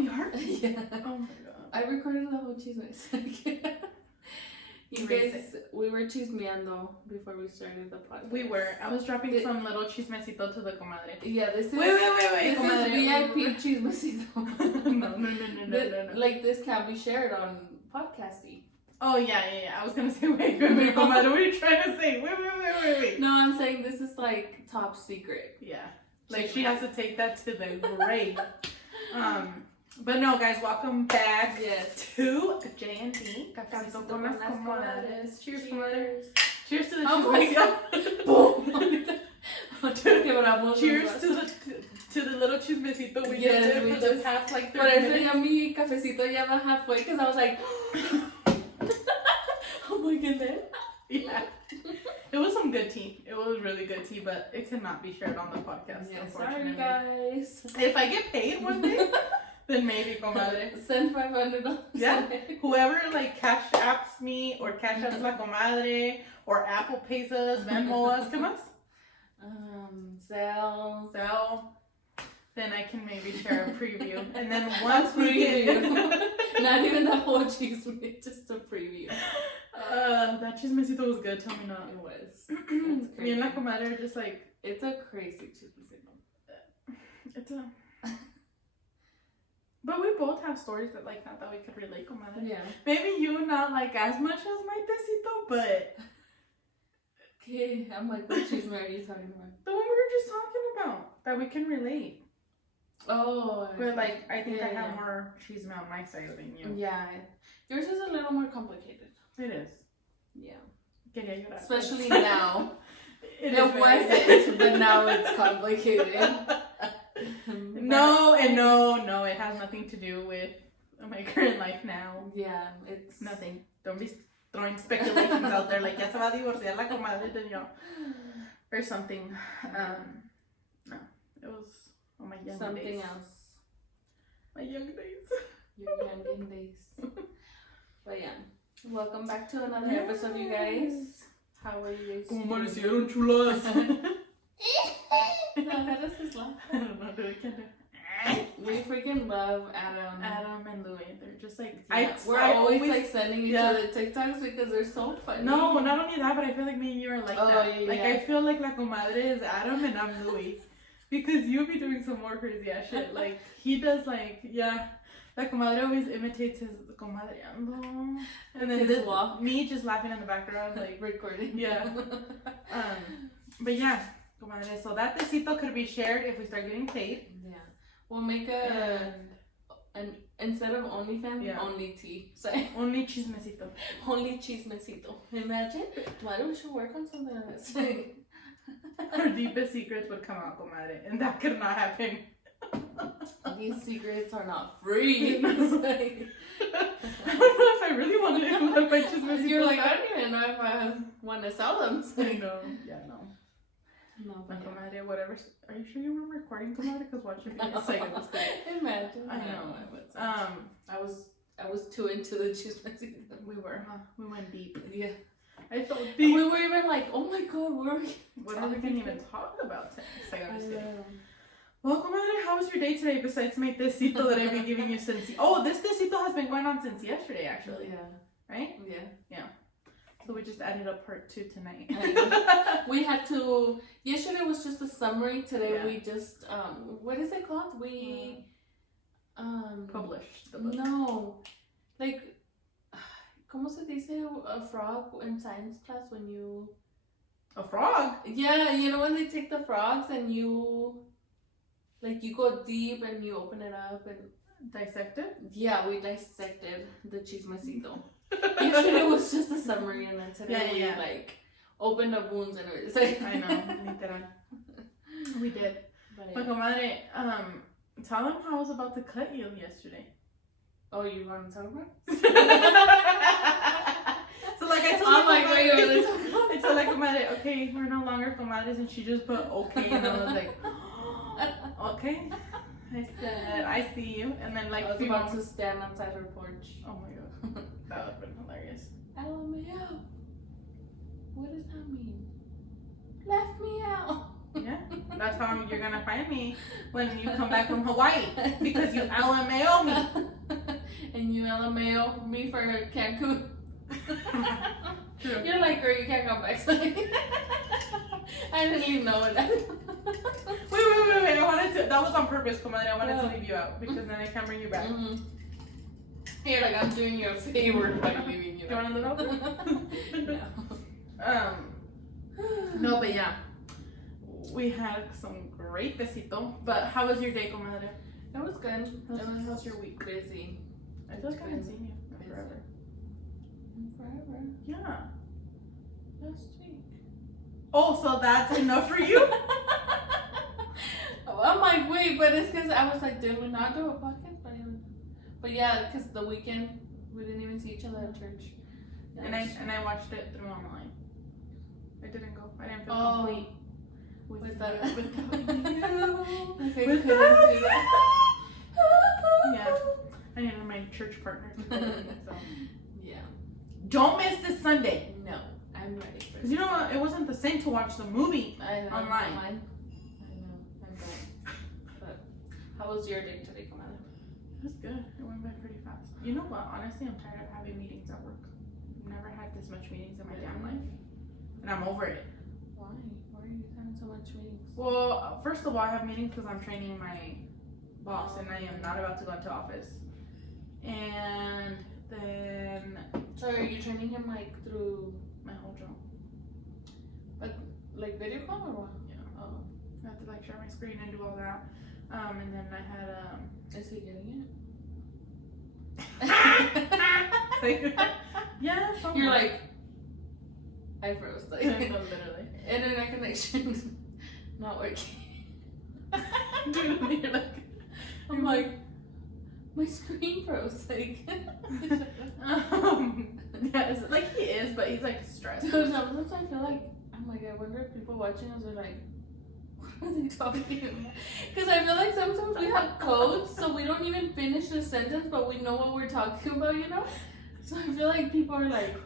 we are? Yeah. Oh my god. I recorded the whole chisme. You guys, we were chismeando before we started the podcast. We were. I was dropping some little chismecito to the comadre. Yeah, this is... Wait, This comadre. is VIP chismecito. No. Like, this can't be shared on podcasty. Oh, yeah. I was gonna say, wait, comadre, what are you trying to say? Wait. No, I'm saying this is, like, top secret. Yeah. Like, she has to take that to the grave. But no, guys, welcome back to J&D. Cafecito con las comadres. Cheers, comadre. Cheers to the chismecito. Boom. Cheers to the little chismecito we just did for the past like 30 Por minutes. eso ya mi cafecito ya va halfway, because I was like, oh my goodness. Yeah. It was some good tea. It was really good tea, but it cannot be shared on the podcast, unfortunately. Sorry, guys. If I get paid one day, then maybe, comadre. Send $500. Yeah. Whoever like cash apps me or cash apps la comadre or Apple Pays us, Venmo us, ¿qué más? Zelle. Then I can maybe share a preview. And then once we get... Not even the whole cheese, just a preview. That chismecito was good, tell me not. It was. It's crazy. Me and la comadre are just like... It's a crazy chismecito. It's a... But we both have stories that like that we could relate, comadre. Yeah. Maybe you not like as much as my tecito, but... Okay, I'm like, what chisme are you talking about? The one we were just talking about, that we can relate. Oh. But like, I think I have more chisme on my side than you. Yeah. Yours is a little more complicated. It is. Yeah. Quería llorar. Especially now. It wasn't, but now it's complicated. No, it has nothing to do with my current life now. Yeah, it's... Nothing. Don't be throwing speculations out there like, ya se va a divorciar la comadre, then yo. Or something. No. It was on my young something days. else. My young days. Your young days. But yeah. Welcome back to another episode, you guys. How are you guys? ¿Cómo amanecieron, chulas? No, that is his laugh. I don't know, I can't do We freaking love Adam. Adam and Louis. They're just like... Yeah, we're always like sending each other TikToks because they're so funny. No, not only that, but I feel like me and you are like that. Yeah, like, I feel like la comadre is Adam and I'm Louis. Because you be doing some more crazy ass shit. Like, he does like, la comadre always imitates his comadreando. And then me just laughing in the background, like... recording. Yeah. But yeah, comadre. So that tecito could be shared if we start getting paid. Yeah. We'll make an instead of OnlyFans, only tea. Sorry. Only chismecito. Only chismecito. Imagine. Tomorrow we should work on something like this. Our deepest secrets would come out, comadre, and that could not happen. These secrets are not free. I don't know if I really want to let my chismecito. You're like, I don't even know if I want to sell them. I know. Yeah, no. No, but comadre, whatever. Are you sure you were recording, comadre? Because watching me a second was good. Imagine. I know. I was too into the chismecito. We were, huh? We went deep. Yeah. I felt deep. We were even like, oh my god, what are we gonna even talk about today? Well, comadre, how was your day today besides my tecito that I've been giving you since... Oh, this tecito has been going on since yesterday, actually. Yeah. Right? Yeah. So we just added a part 2 tonight. We had to... Yesterday was just a summary. Today we just... what is it called? We... published the book. No. Like... ¿Cómo se dice a frog in science class when you... A frog? Yeah, you know when they take the frogs and you... Like, you go deep and you open it up and... Dissect it? Yeah, we dissected the chismecito. Yesterday was just a summary, and then today we, like, opened up wounds and everything. I know, literal. We did. But comadre, tell them how I was about to cut you yesterday. Oh, you want to talk about it? So, like, I told I told like comadre, okay, we're no longer comadres, and she just put okay, and I was like... Okay. I said, I see you. And then like... I was about to stand outside her porch. Oh my god. That would have been hilarious. LMAO. What does that mean? Left me out. Yeah, that's how you're gonna find me when you come back from Hawaii, because you LMAO me. And you LMAO me for Cancun. True. You're like, girl, you can't come back. I didn't even know it. Wait. I wanted to. That was on purpose, comadre. I wanted to leave you out because then I can't bring you back. Mm-hmm. You're like, I'm doing you a favor by leaving you. You want to live No. No, but yeah, we had some great besito. But how was your day, comadre? It was good. How's your week? Busy. I feel like I haven't seen you in forever. Forever. Yeah. Last week. Oh, so that's enough for you? I'm like, wait, but it's because I was like, did we not do a podcast? But yeah, because the weekend we didn't even see each other at church. Yeah, and I watched it through online. I didn't go. I didn't feel complete without you. Without you. Yeah. I needed my church partner to go with me, so. Yeah. Don't miss this Sunday. No, I'm ready for it. Because you know what? It wasn't the same to watch the movie online. I know. I'm bad. But how was your day today, Kamala? It was good. It went by pretty fast. You know what? Honestly, I'm tired of having meetings at work. I've never had this much meetings in my damn life. And I'm over it. Why? Why are you having so much meetings? Well, first of all, I have meetings because I'm training my boss and I am not about to go into office. And then... So are you training him like through my whole job? But like video call or what? Yeah. I have to like share my screen and do all that. And then I had Is he getting like, yeah, somewhat. You're like, I froze. Like, no, literally. Internet connection not working. You're like, I'm like, my screen froze. Like, yeah, it's like he is, but he's like stressed. Sometimes I feel like, I'm like, I wonder if people watching us are like, what are they talking about? Because I feel like sometimes we have codes, so we don't even finish the sentence, but we know what we're talking about, you know? So I feel like people are like,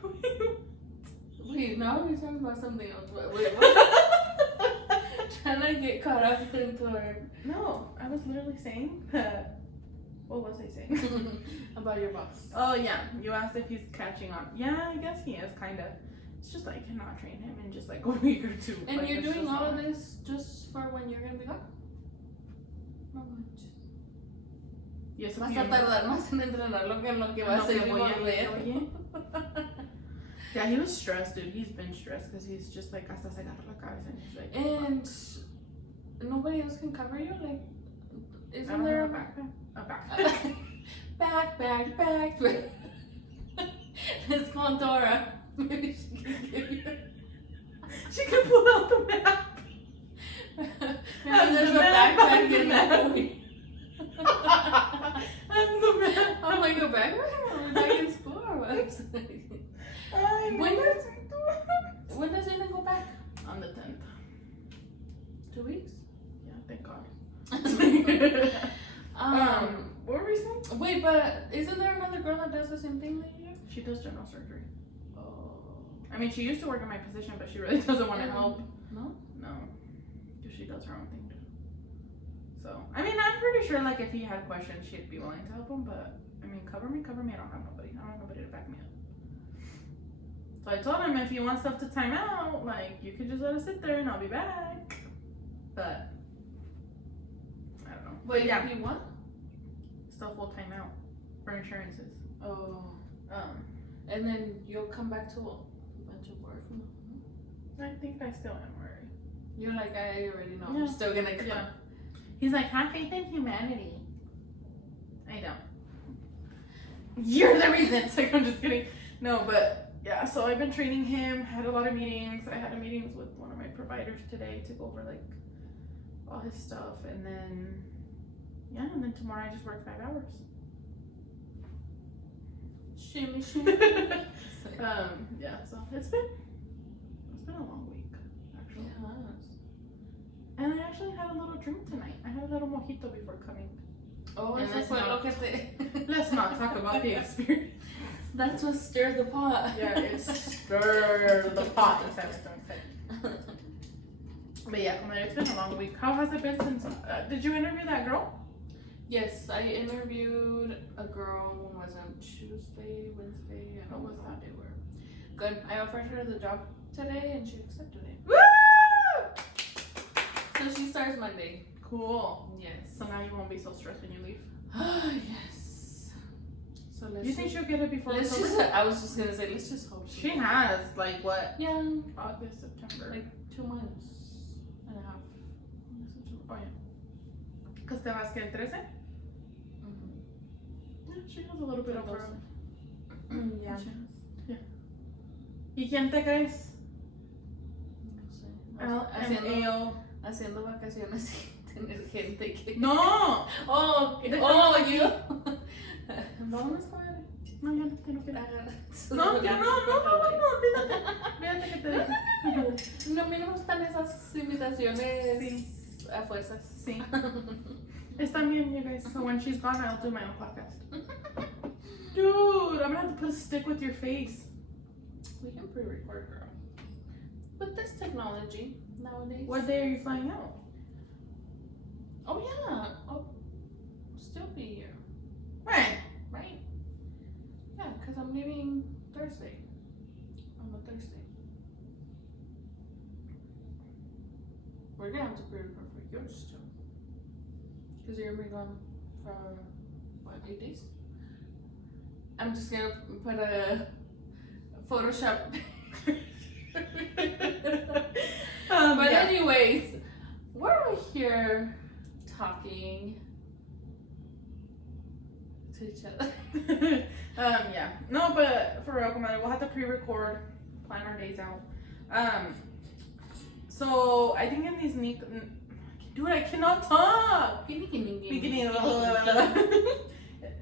wait, now we're talking about something else. Wait, what? Trying to get caught up into our... No, I was literally saying that. What was I saying? About your boss. Oh, yeah. You asked if he's catching on. Yeah, I guess he is, kind of. It's just like I cannot train him in just like a week or two. And like, you're doing all of this just for when you're gonna be gone? Not much. Yes, Vas a tardar más en entrenarlo que en lo que va a ser volver. Yeah, he was stressed, dude. He's been stressed because he's just like hasta se agarra la cabeza and he's like. And nobody else can cover you, like. Isn't there a backpack? A backpack. Backpack. Let's call Dora. Maybe she can give you. She can pull out the map. There's a backpack in that movie. I'm the map. I'm like, a backpack? Are we back in school or what? When does it go back? On the 10th. 2 weeks? Yeah, thank God. What were we saying? Wait, but isn't there another girl that does the same thing that you do? She does general surgery. I mean, she used to work in my position, but she really doesn't want to help. No? No. Because she does her own thing too. So, I mean, I'm pretty sure, like, if he had questions, she'd be willing to help him, but, I mean, cover me, I don't have nobody. I don't have nobody to back me up. So I told him, if you want stuff to time out, like, you can just let it sit there and I'll be back. But, I don't know. Wait, yeah. you what? Stuff will time out for insurances. Oh. And then you'll come back to a bunch of work. I think I still am worried. You're like, I already know. Yeah. I'm still gonna come. Yeah. He's like, have faith in humanity. I don't. You're the reason. It's like, I'm just kidding. No, but yeah, so I've been training him, had a lot of meetings. I had a meetings with one of my providers today to go over like all his stuff, and then tomorrow I just work 5 hours. Shimmy, shimmy. Yeah, so it's been a long week, actually. Yeah. And I actually had a little drink tonight. I had a little mojito before coming. Oh, and let's not talk about the experience. That's what stirred the pot. Yeah, it stirred the pot. But yeah, comadre, it's been a long week. How has it been since? Did you interview that girl? Yes, I interviewed a girl. When was it? Tuesday, Wednesday. I don't know what they were. Good. I offered her the job today, and she accepted it. Woo! So she starts Monday. Cool. Yes. So now you won't be so stressed when you leave. Yes. So let's. You think she'll get it before Let's October? just. I was just gonna say, let's just hope She has like what? Yeah. August, September. Like 2 months and a half. Oh yeah. Because te vas que el 13? Mm-hmm. Yeah, she has a little bit of her. Yeah. Yeah. ¿Y quién te crees? No sé. Haciendo Haciendo vacaciones y tener gente que. No. Oh, okay. Oh, you. Vámonos, comadre. No, ya no quiero. Agarra. No, ya no, olvídate. Fíjate que te dije. No, a mí no me gustan esas imitaciones Sí. a fuerzas. Sí. Está bien, you guys. So when she's gone, I'll do my own podcast. Dude, I'm gonna have to put a stick with your face. We can pre-record, girl. With this technology nowadays. What day are you flying out? Oh yeah. I'll still be here. Right. Right? Yeah, because I'm leaving Thursday. On a Thursday. We're gonna have to pre-record for yours too. Because you're gonna be gone for what, 8 days? I'm just gonna put a Photoshop. But Yeah. anyways, we're here talking to each other. Yeah. No, but for real, comadre, we'll have to pre-record, plan our days out. So I think in these dude, I cannot talk.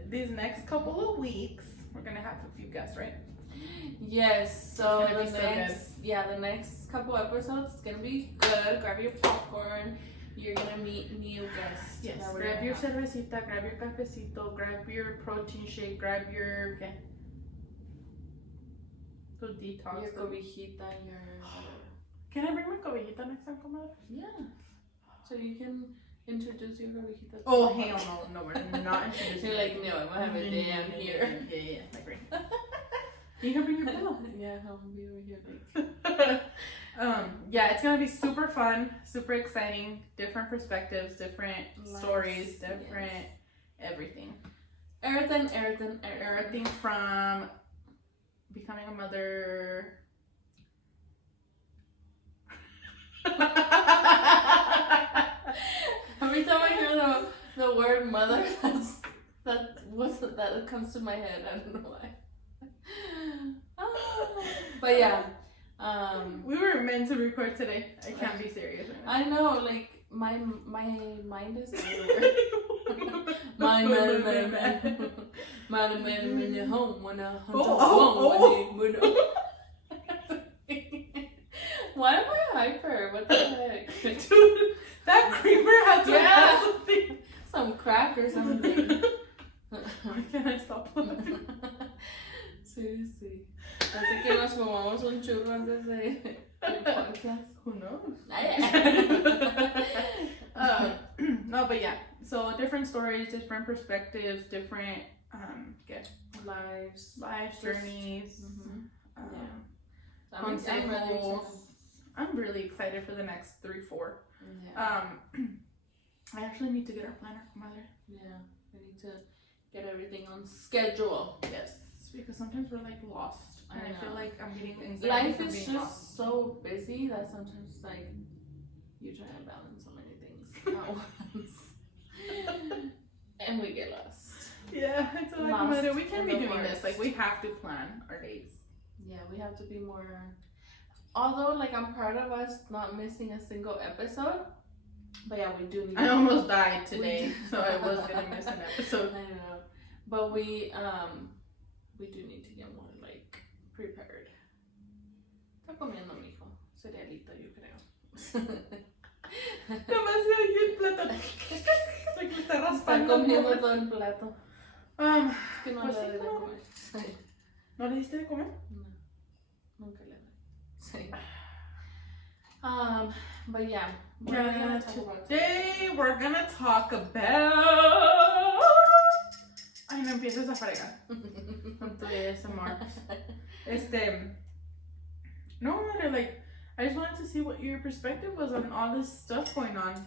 These next couple of weeks, we're gonna have a few guests, right? Yes, so It's gonna be so the next couple episodes, it's gonna be good. Grab your popcorn. You're gonna meet new guests. Yes. that we're Grab gonna your have. cervecita, grab your cafecito, grab your protein shake, grab your to detox. Your cobijita, your Can I bring my cobijita next time, comadre? yeah. So you can introduce your cobijita. to Oh the hell no, we're not introducing. You're like, no, I'm gonna have it damn here. Yeah, like right. You can bring your pillow. Yeah, I'll be over here like. Yeah, it's gonna be super fun, super exciting, different perspectives, different stories, different everything. Everything from becoming a mother. Every time I hear the word mother, that comes to my head. I don't know why. But yeah, We were meant to record today. I can't be serious right now. I know, like my mind is everywhere. My home when I Why am I hyper? What the heck? Dude, that creeper had to have something. Some crack or something. Why can't I stop laughing? Seriously. Así que nos fumamos un churro antes de el podcast. Who knows? Ay. No, but yeah. So different stories, different perspectives, different Lives. journeys. Mhm. Fun I'm really goals. excited. I'm really excited for the next 3-4. Yeah. I actually need to get our planner, comadre. Yeah. We need to get everything on schedule. Yes, because sometimes we're like lost, and I feel know. like I'm getting anxiety Life for is being just lost. so busy that sometimes like you try to balance so many things at once. And we get lost. Yeah, it's like, Lost comadre, we can't in be the doing this. forest. Like, we have to plan our days. Yeah, we have to be more. Although, like, I'm proud of us not missing a single episode. But yeah, we do need. I almost died today, do. so I was gonna miss an episode. I know, but we do need to get more like prepared. Está comiendo, mijo. Cerealito, yo creo. Demasiado y el plato. Like, me está Está raspando. comiendo todo el plato. Es que no pues le sí, doy de claro. comer. Sí. ¿No le diste de comer? No, nunca le doy. Sí. But yeah. What are we gonna talk about Today we're gonna talk about. Ay, no empieces a fregar con tu ASMR. No matter, like, I just wanted to see what your perspective was on all this stuff going on.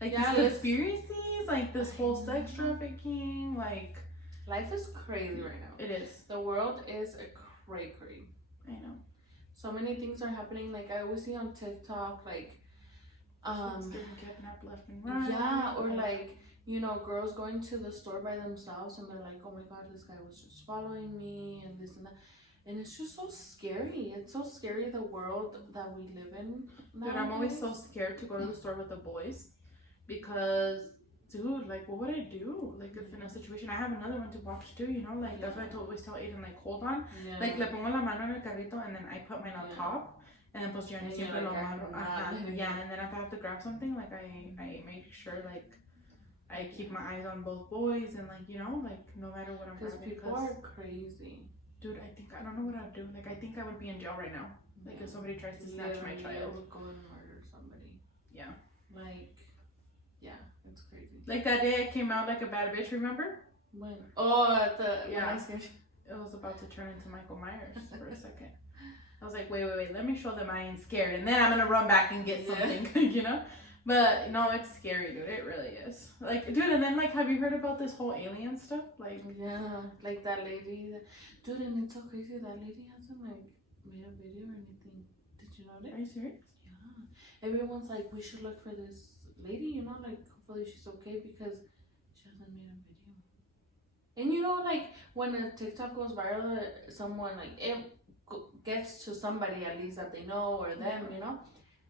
Like, these conspiracies, like, this whole sex trafficking, like. Life is crazy right now. It is. The world is a cray. I know. So many things are happening. Like, I always see on TikTok, like, kids getting kidnapped left and right. Yeah, or like, you know, girls going to the store by themselves and they're like, oh my god, this guy was just following me and this and that. And it's just so scary. It's so scary, the world that we live in nowadays. Dude, I'm always so scared to go to the store with the boys because, dude, like, what would I do? Like, if in a situation, I have another one to watch too, you know? Like, that's why I always tell Aiden, like, hold on. Yeah. Like, le pongo la mano en el carrito and then I put mine on top. And then, pues, yo ni siempre lo amarro. Yeah, and then if I have to grab something, like, I make sure, like, I keep my eyes on both boys and, like, you know, like, no matter what I'm grabbing. Because people are crazy. Dude, I don't know what I'd do. Like, I think I would be in jail right now. Like, if somebody tries to snatch my child. I would go and murder somebody. Yeah. Like, yeah, it's crazy. Like, that day I came out like a bad bitch, remember? When? Oh, at the... Yeah. It was about to turn into Michael Myers for a second. I was like, wait, let me show them I ain't scared. And then I'm going to run back and get something, you know? But, no, it's scary, dude. It really is. Like, dude, and then, like, have you heard about this whole alien stuff? Like, yeah, like that lady. Dude, and it's so crazy. That lady hasn't, like, made a video or anything. Did you know that? Are you serious? Yeah. Everyone's like, we should look for this lady, you know? Like, hopefully she's okay because she hasn't made a video. And, you know, like, when a TikTok goes viral, someone, like, it gets to somebody at least that they know or them, you know?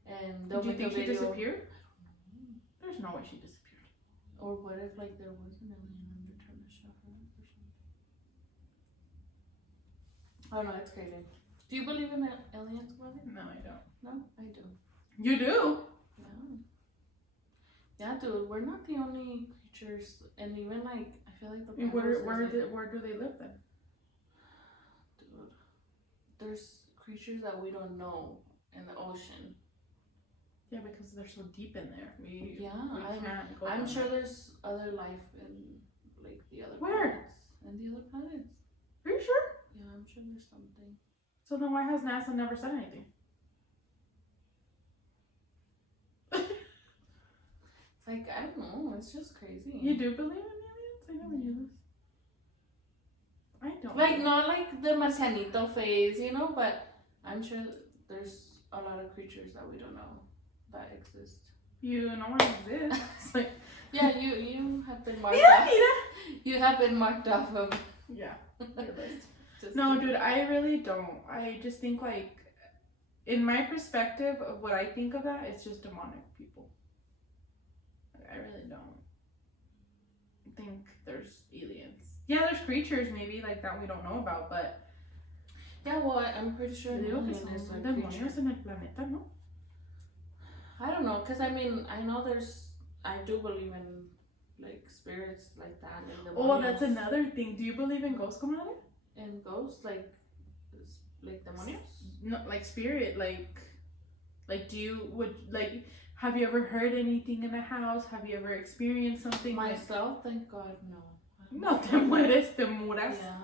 And they'll make a video. Do you think she disappeared? There's no way she disappeared. Or what if, like, there was an alien and they're trying to show her or something? I don't know, it's crazy. Do you believe in aliens, Mother? No, I don't. No, I do. You do? Yeah. Yeah, dude, we're not the only creatures, and even, like, I feel like the where do they live then? Dude, there's creatures that we don't know in the ocean. Yeah, because they're so deep in there. We can't go. I'm sure there's other life in, like, the other planets. In the other planets. Are you sure? Yeah, I'm sure there's something. So then why has NASA never said anything? Like, I don't know. It's just crazy. You do believe in aliens? I never knew this. I don't. Like, not like the Marcianito phase, you know, but I'm sure there's a lot of creatures that we don't know that exist. You know what exists. Like, yeah, you have been marked off. You have been marked off of. Yeah. No, dude, I really don't. I just think, like, in my perspective of what I think of that, it's just demonic people. I really don't think there's aliens. Yeah, there's creatures maybe like that we don't know about, but yeah, well, I'm pretty sure demonios en el planeta, no? I don't know, cause I mean, I know I do believe in, like, spirits like that. And oh, that's another thing. Do you believe in ghosts, comadre? And ghosts, like demonios? No, like spirit, like have you ever heard anything in a house? Have you ever experienced something? Myself, thank God, no. No te mueres, te muras. Yeah.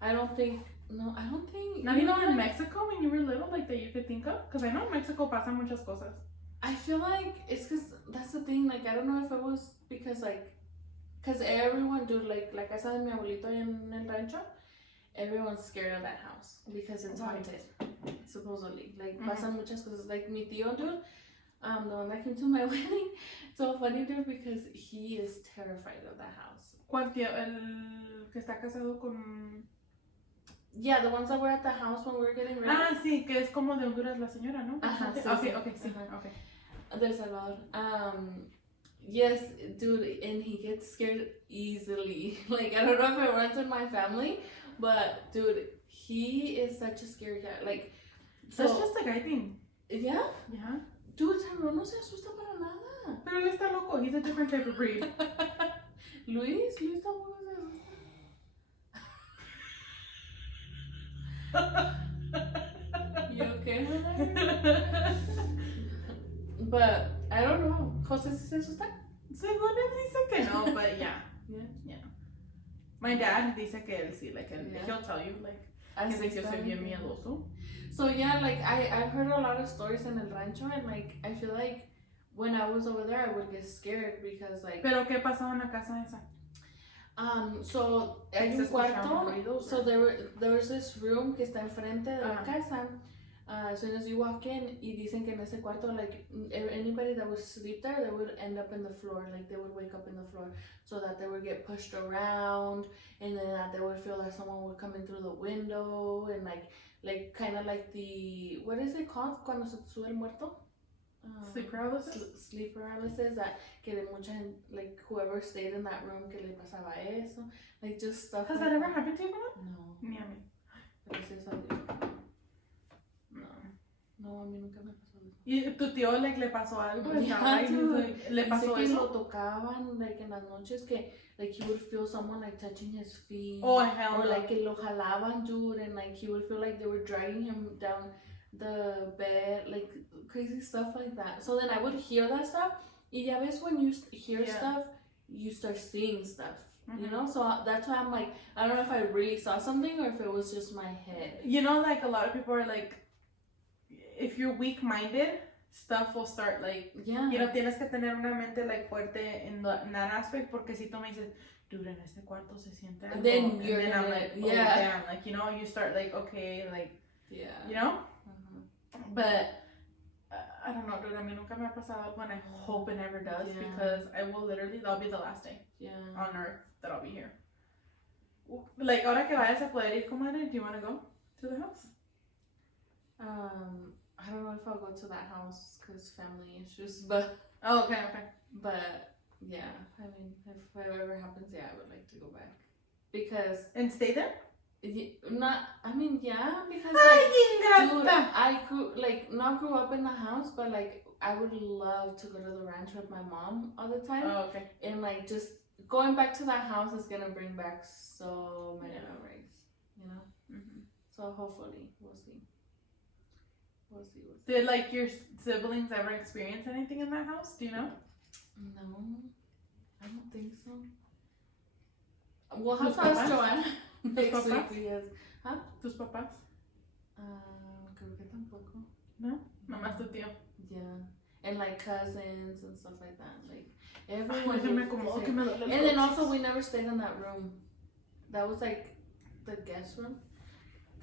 I don't think. Not even in Mexico when you were little, like, that you could think of? Because I know in Mexico pasan muchas cosas. I feel like it's because that's the thing. Like, I don't know if it was because, like, because everyone, dude, like casa de mi abuelito en el rancho, everyone's scared of that house because it's haunted, supposedly. Like, pasan muchas cosas. Like, mi tío, dude, the one that came to my wedding, so funny, dude, because he is terrified of that house. ¿Cuál tío? El que está casado con... Yeah, the ones that were at the house when we were getting ready. Ah, sí, que es como de Honduras la señora, ¿no? Ajá, sí, okay, sí, okay. Del Salvador. Yes, dude, and he gets scared easily. Like, I don't know if it runs in my family, but, dude, he is such a scary guy. Like, so, that's just a guy thing. Yeah? Yeah. Dude, Tyrone no se asusta para nada. Pero él está loco. He's a different type of breed. Luis tampoco se asusta. You okay? But I don't know. Jose se asusta? Según él dice que no, but yeah. Yeah. My dad dice que él sí, like, Yeah. he'll tell you, like, que Así yo está soy bien bien. miedoso. So yeah, like I've heard a lot of stories in El Rancho, and like I feel like when I was over there, I would get scared because like. Pero ¿qué pasaba en la casa esa? So hay Like, un ¿se escuchaban cuarto. ruidos, So there was this room que está enfrente de la casa. As soon as you walk in, y dicen que en ese cuarto, like anybody that would sleep there, they would end up in the floor, like they would wake up in the floor, so that they would get pushed around, and then that they would feel like someone would come in through the window, and like kind of like the, what is it called cuando se sube el muerto? Sleep paralysis? Sleep paralysis, that que de mucha gente, like whoever stayed in that room que le pasaba eso, like just stuff. Has like that ever happened to you, Mama? No. Ni a mí. Gracias a Dios. No, a mí nunca me pasó eso. ¿Y tu tío, like, le pasó algo? Yeah, Like, ¿le pasó que eso? lo tocaban, like, en las noches que, like, he would feel someone, like, touching his feet. Oh, hell or, no. like, que lo jalaban, dude, and, like, he would feel like they were dragging him down the bed, like, crazy stuff like that. So then I would hear that stuff, y ya ves when you hear stuff, you start seeing stuff. You know, so that's why I'm like, I don't know if I really saw something or if it was just my head. You know, like, a lot of people are like, if you're weak-minded, stuff will start, like, Yeah. you know, tienes que tener una mente, like, fuerte in that aspect, porque si tú me dices, dude, en este cuarto se siente algo, Then and you're then I'm gonna, like, oh, damn, like, you know, you start, like, okay, like, yeah. you know? But, I don't know, dude, a mí nunca me ha pasado algo, and I hope it never does, because I will literally, that'll be the last day on earth that I'll be here. Like, ahora que vayas a poder ir, comadre, do you want to go to the house? I don't know if I'll go to that house because family issues, but Oh, okay. but yeah, I mean, if whatever happens, yeah, I would like to go back because And stay there? not. I mean, yeah, because Ay, dude, ingata! I grew up in the house, but like I would love to go to the ranch with my mom all the time, Oh, okay. and like just going back to that house is gonna bring back so many memories, you know. So hopefully we'll see. Did, like, your siblings ever experience anything in that house? Do you know? No, I don't think so. We'll have to ask Joanna next week. Yes. Huh? ¿Tus papás? Creo que tampoco. No? Nomás tu tío. Yeah. And like cousins and stuff like that. Like Ay, everyone. déjame acomodo que me duele el And then coxis. also we never stayed in that room. That was like the guest room.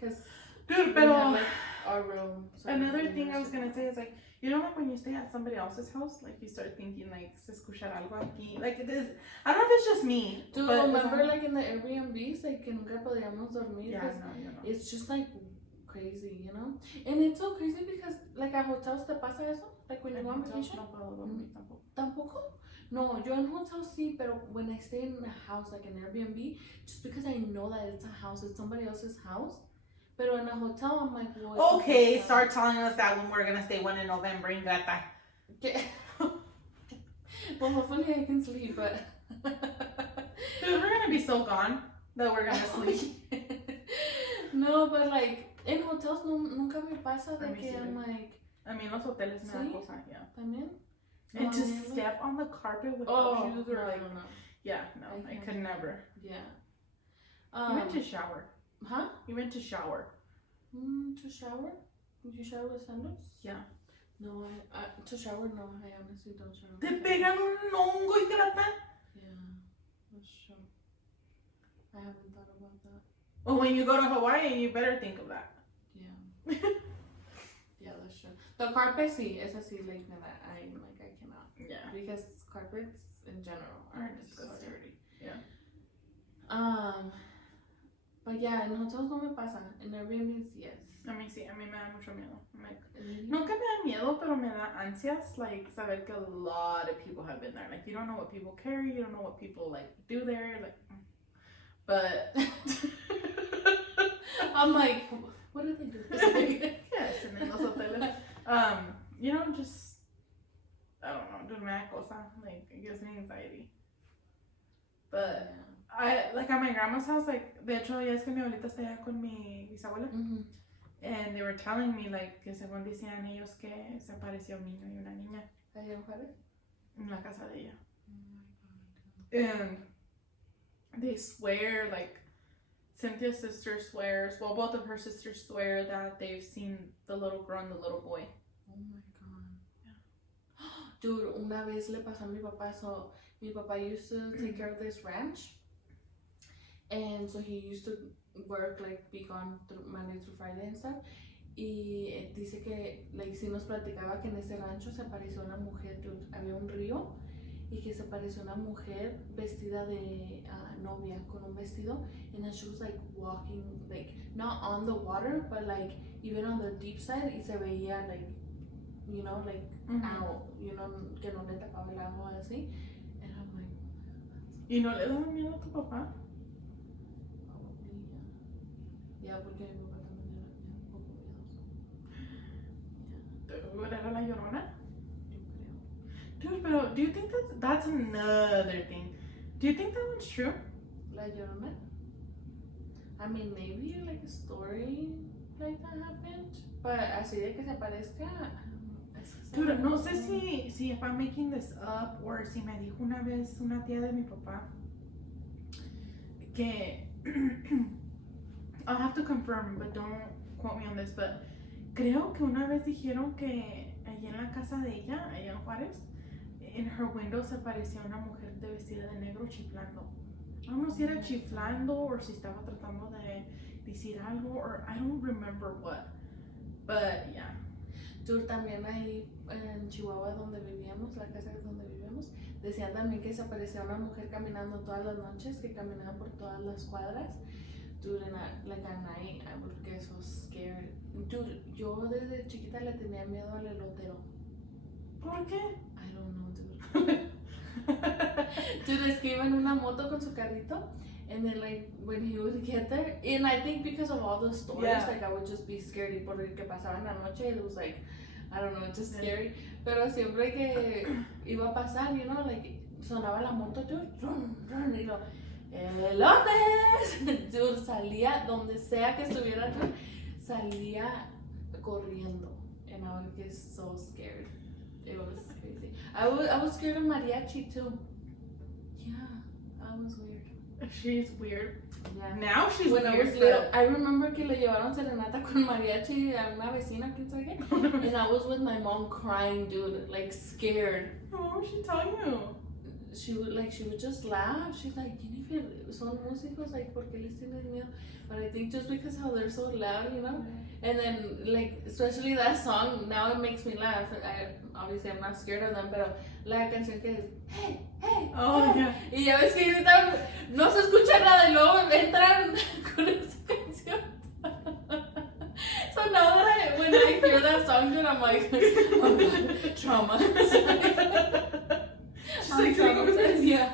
Cause Dude, we pero had, like, our room. So another we thing never I was stayed gonna say is, like, you know, like, when you stay at somebody else's house, like, you start thinking, like, se escuchar algo aquí. Like, it is, I don't know if it's just me. Dude, but remember like in the Airbnbs, like que nunca podíamos dormir. Yeah, 'Cause no, you know. it's just like crazy, you know? And it's so crazy because like at hotels te pasa eso? Like when you go on vacation? No puedo dormir tampoco. ¿Tampoco? No, yo en hotels sí, pero when I stay in a house, like an Airbnb, just because I know that it's a house, it's somebody else's house. Pero in a hotel, I'm like, well, Okay, start telling us that when we're gonna stay one in November, ingata. Well, hopefully I can sleep, but... Dude, we're gonna be so gone that we're gonna sleep. No, but like, en hotels nunca me pasa de A mí que sí, I'm like... I mean, los hoteles me dan ¿Sí? cosa, yeah. ¿También? And No, to never. step on the carpet without Oh, shoes or like, no. yeah, no, I could never. Yeah. You went to shower. Huh? You went to shower. To shower? You shower with sandals? Yeah. No, to shower, no, I honestly don't shower. Te with pegan un hongo, ingrata. sandals. Yeah, that's true. I haven't thought about that. Well, when you go to Hawaii, you better think of that. Yeah. Yeah, that's true. The carpet, sí, esa sí, like, me da, I cannot. Yeah. Because carpets in general are so disgusting. dirty. Yeah. But yeah, en hotels no me pasa. En Airbnbs, yes. A mí sí, a mí me da mucho miedo. I'm like, Really? nunca me da miedo, pero me da ansias, like, saber que a lot of people have been there. Like, you don't know what people carry, you don't know what people, like, do there, like, but... I'm like, what do they do? Yes, and in los hoteles. You know, just, I don't know, dude, me da cosa. Like, it gives me anxiety. But, I, like, at my grandma's house, like, de hecho, ya es que mi abuelita está allá con mi bisabuela. Mm-hmm. And they were telling me, like, que según decían ellos que se apareció un niño y una niña. Allá en Juárez. En la casa de ella. And they swear, like, Cynthia's sister swears, well, both of her sisters swear that they've seen the little girl and the little boy. Oh my god. Yeah. Dude, una vez le pasó a mi papá, so mi papá used to take care of this ranch. And so he used to work, like, be gone through Monday through Friday and stuff. Y dice que, like, sí nos platicaba que en ese rancho se apareció una mujer, dude, había un río. Y que se apareció una mujer vestida de novia con un vestido, and then she was like walking, like not on the water but like even on the deep side, y se veía like, you know, like out, you know, que no le tapaba el agua así. And I'm like, ¿y no le daba miedo a tu papá? Probably, yeah. Yeah, porque mi papá también era un poco miedoso. ¿Era la Llorona? Dude, pero do you think that's another thing? Do you think that one's true? La Llorona? I mean, maybe like a story like that happened, but así de que se aparezca. Dude, no sé si if I'm making this up or si me dijo una vez una tía de mi papá que I'll have to confirm, but don't quote me on this, but creo que una vez dijeron que allí en la casa de ella, allá en Juárez, in her window se aparecía una mujer de vestida de negro chiflando. I don't know si era chiflando or si estaba tratando de decir algo, or I don't remember what. But yeah. Tú también ahí en Chihuahua donde vivíamos, la casa donde vivíamos, decían también que se aparecía una mujer caminando todas las noches, que caminaba por todas las cuadras. Dude, like at night, I would get so scared. Dude, yo desde chiquita le tenía miedo al elotero. ¿Por qué? I don't know, dude. Dude, es que iba en una moto con su carrito, and then like when he would get there, and I think because of all the stories, Yeah. like I would just be scared, y por el que pasaba en la noche, it was like, I don't know, just scary. Pero siempre que iba a pasar, you know, like sonaba la moto, dude, run, run, y lo, ¡elotes! Dude, salía donde sea que estuviera, dude, salía corriendo, and I would get so scared. It was crazy. I was scared of mariachi too. Yeah, I was weird. She's weird. Yeah. Now she's When weird. I was little, I remember que le llevaron serenata con mariachi a una vecina, quién sabe qué. And I was with my mom crying, dude, like scared. What was she telling you? She would just laugh. She's like, son músicos, like, ¿por qué les tienes miedo? But I think just because how they're so loud, you know? And then, like, especially that song, now it makes me laugh. Obviously, I'm not scared of them, pero la canción que es, hey, hey, Oh, hey. yeah. Y ya ves que gritan, no se escucha nada, y luego entran con esa canción. So now that when I hear that song, dude, I'm like, oh God, trauma. She's like, traumatized. Yeah.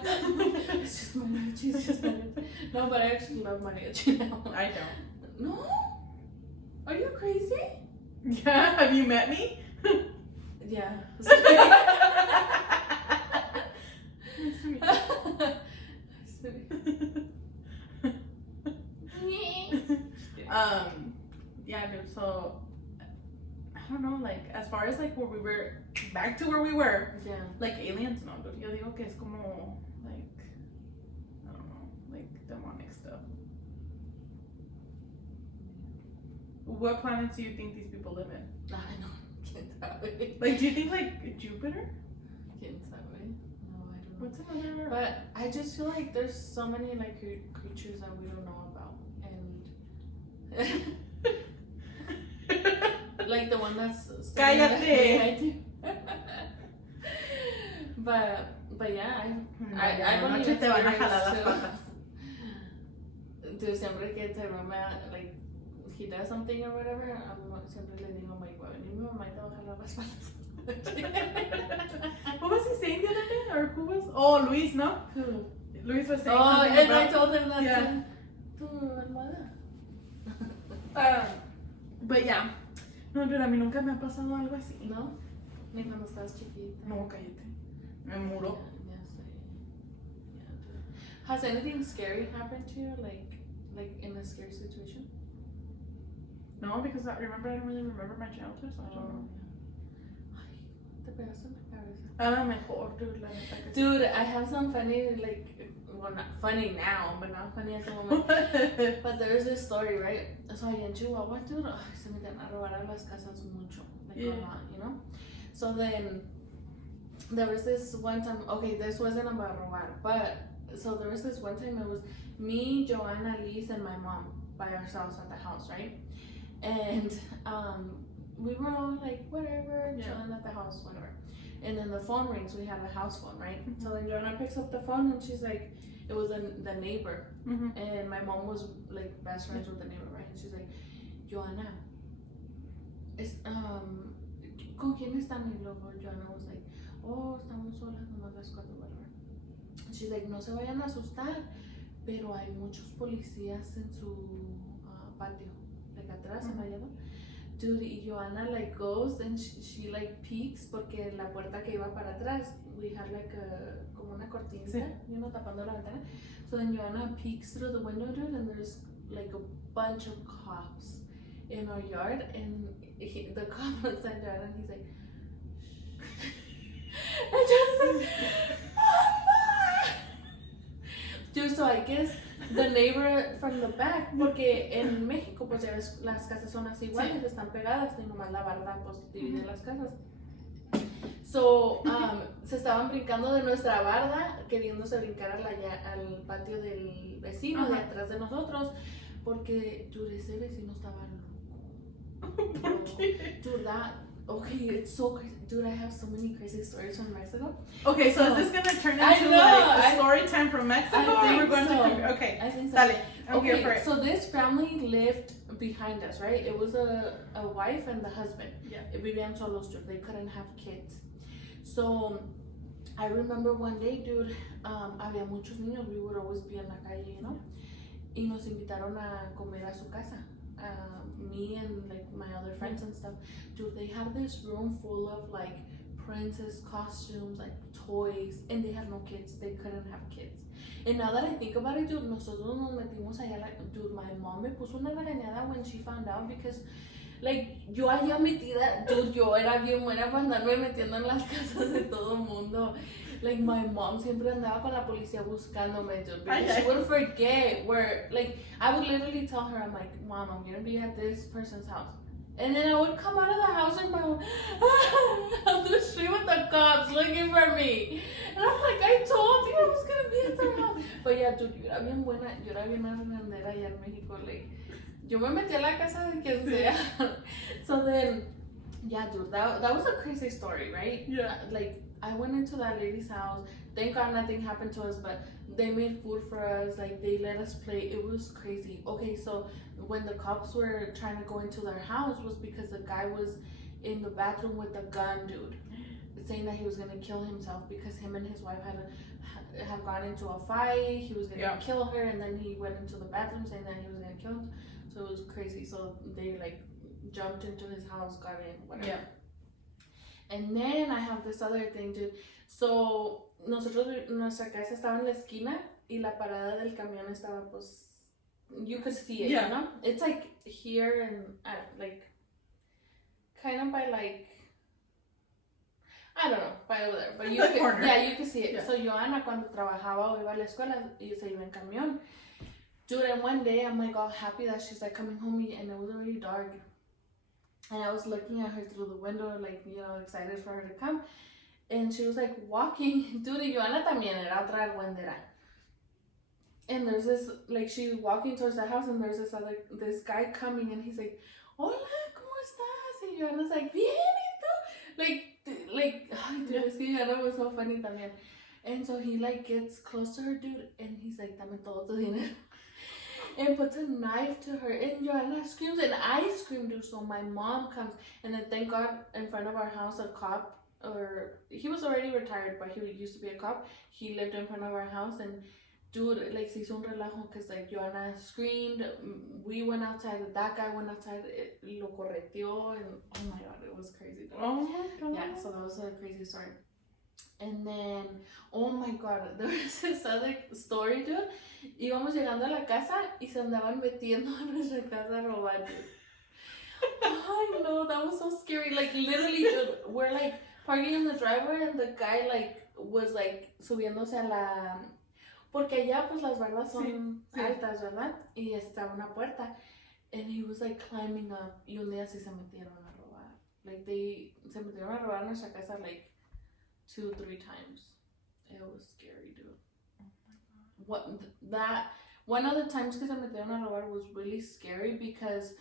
It's just mariachi, it's just mariachi. No, but I actually love mariachi now. I don't. No? Are you crazy? Yeah, have you met me? Yeah. Nice to meet you. Yeah, dude, so I don't know, like, as far as like where we were, back to where we were, Yeah. like aliens, no, dude, yo digo que es como, like, I don't know, like demonic stuff. What planets do you think these people live in? I know. Can't sabe. Like, do you think like Jupiter? Can't sabe. No, I don't know. What's another? But I just feel like there's so many like creatures that we don't know about, and like the one that's Cállate. but yeah, I no, believe noche it's te van a spirits jalar las too. patas. Dude, siempre que te mamá, like he does something or whatever, siempre le digo, like, va a venir mi mamá y te va a jalar las patas. What was he saying the other day? Or who was? Oh, Luis, no? Who? Luis was saying Oh, something and about... I told him that Yeah. too. Tu almohada. But yeah. No, dude, a mí nunca me ha pasado algo así. ¿No? Ni cuando estabas chiquita. No, cállate. Me muro. Yeah, sí. Yeah, dude. Has anything scary happened to you, like in a scary situation? No, because I don't really remember my childhood, so I don't know. Te pegaste en la cabeza. A lo mejor, dude, la neta que sí. Dude, I have some funny, like, well, not funny now, but not funny at the moment. But there's this story, right? So allá en Chihuahua, dude, se metían a robar a las casas mucho. Like, a lot, you know? So then, there was this one time, okay, this wasn't about robar, but, so there was this one time, it was me, Joanna, Liz, and my mom by ourselves at the house, right? And, we were all like, whatever, chilling at the house, whatever. And then the phone rings. We had a house phone, right? So then Joanna picks up the phone and she's like, it was the neighbor. And my mom was like best friends with the neighbor, right? And she's like, Joanna, ¿con quién están? Y luego Joanna was like, oh, estamos solas, nomás las cuatro, whatever. And she's like, no se vayan a asustar, pero hay muchos policías en su patio, like atrás, en la llave. Dude, y Joanna like goes and she like peeks porque la puerta que iba para atrás, we had like como una cortinita, you know, tapando la ventana. So then Joanna peeks through the window, dude, and there's like a bunch of cops in our yard, and the cop looks at Joanna and he's like, and Joanna's like, Mama! Dude, so I guess the neighbor from the back, porque en México pues ya ves, las casas son así iguales, están pegadas y nomás la barda pues divide las casas. So, se estaban brincando de nuestra barda, queriéndose brincar al patio del vecino de atrás de nosotros, porque dude, ese vecino estaba loco. ¿Por qué? Dude, okay, it's so crazy. Dude, I have so many crazy stories from Mexico. Okay, so is this gonna turn into like a story time from Mexico? I Or we're going so. to okay. I think so. Dale, I'm here for Okay, it. so this family lived behind us, right? It was a wife and the husband. Yeah. Vivían solos, dude. They couldn't have kids. So I remember one day, dude, había muchos niños. We would always be in la calle, you know? Y nos invitaron a comer a su casa. Me and like my other friends and stuff. Dude, they had this room full of like princess costumes, like toys, and they had no kids. They couldn't have kids. And now that I think about it, dude, nosotros nos metimos allá, like, dude, my mom me puso una regañada when she found out because, like, yo allá metida, dude, yo era bien buena para andarme metiendo en las casas de todo mundo. Like, my mom siempre andaba con la policía buscándome, dude, because she would forget where, like, I would literally tell her, I'm like, Mom, I'm gonna be at this person's house. And then I would come out of the house and go on the street with the cops looking for me. And I'm like, I told you I was gonna be at their house. But yeah, dude, yo era bien buena, yo era bien arrendera allá en México. Like, yo me metí a la casa de quien sea. So then, yeah, dude, that was a crazy story, right? Yeah. Like, I went into that lady's house. Thank God nothing happened to us, but they made food for us. Like, they let us play. It was crazy. Okay, so when the cops were trying to go into their house was because the guy was in the bathroom with a gun, dude, saying that he was gonna kill himself because him and his wife had gone into a fight. He was gonna kill her, and then he went into the bathroom saying that he was gonna kill him. So it was crazy. So they like jumped into his house, got in, whatever. Yeah. And then I have this other thing, dude. So nuestra casa estaba en la esquina y la parada del camión estaba, pues, you could see it, you know? It's like here and like kind of by like, I don't know, by over there. But you could, yeah, you could see it. Yeah. So Joanna cuando trabajaba o iba a la escuela, se iba en camión. Dude, and one day I'm like all happy that she's like coming home and it was already dark. And I was looking at her through the window, like, you know, excited for her to come. And she was like walking. Dude, y Joanna también era otra argüendera. And there's this, like, she's walking towards the house and there's this guy coming and he's like, hola, ¿cómo estás? Y Joanna's like, bien, ¿y tú? Like, ay, dude, es que Joanna was so funny también. And so he, like, gets close to her, dude, and he's like, dame todo tu dinero. And puts a knife to her, and Joanna screams, and I scream, dude. So my mom comes, and then thank God, in front of our house, a cop, or he was already retired, but he used to be a cop. He lived in front of our house, and dude, like, se hizo un relajo, because, like, Joanna screamed, we went outside, that guy went outside, lo correteó, and oh my God, it was crazy. Dude. Oh my God. Yeah, so that was a crazy story. And then, oh my God, there was this other story, dude. Íbamos llegando a la casa y se andaban metiendo a nuestra casa a robar, dude. Ay, no, that was so scary. Like, literally, dude, we're like parking in the driveway, and the guy like was like subiéndose a la, porque allá pues las bardas son altas, ¿verdad? Y estaba una puerta, and he was like climbing up, y un día sí se metieron a robar. Like se metieron a robar nuestra casa like 2-3 times. It was scary, dude. One of the times que se metieron a robar was really scary because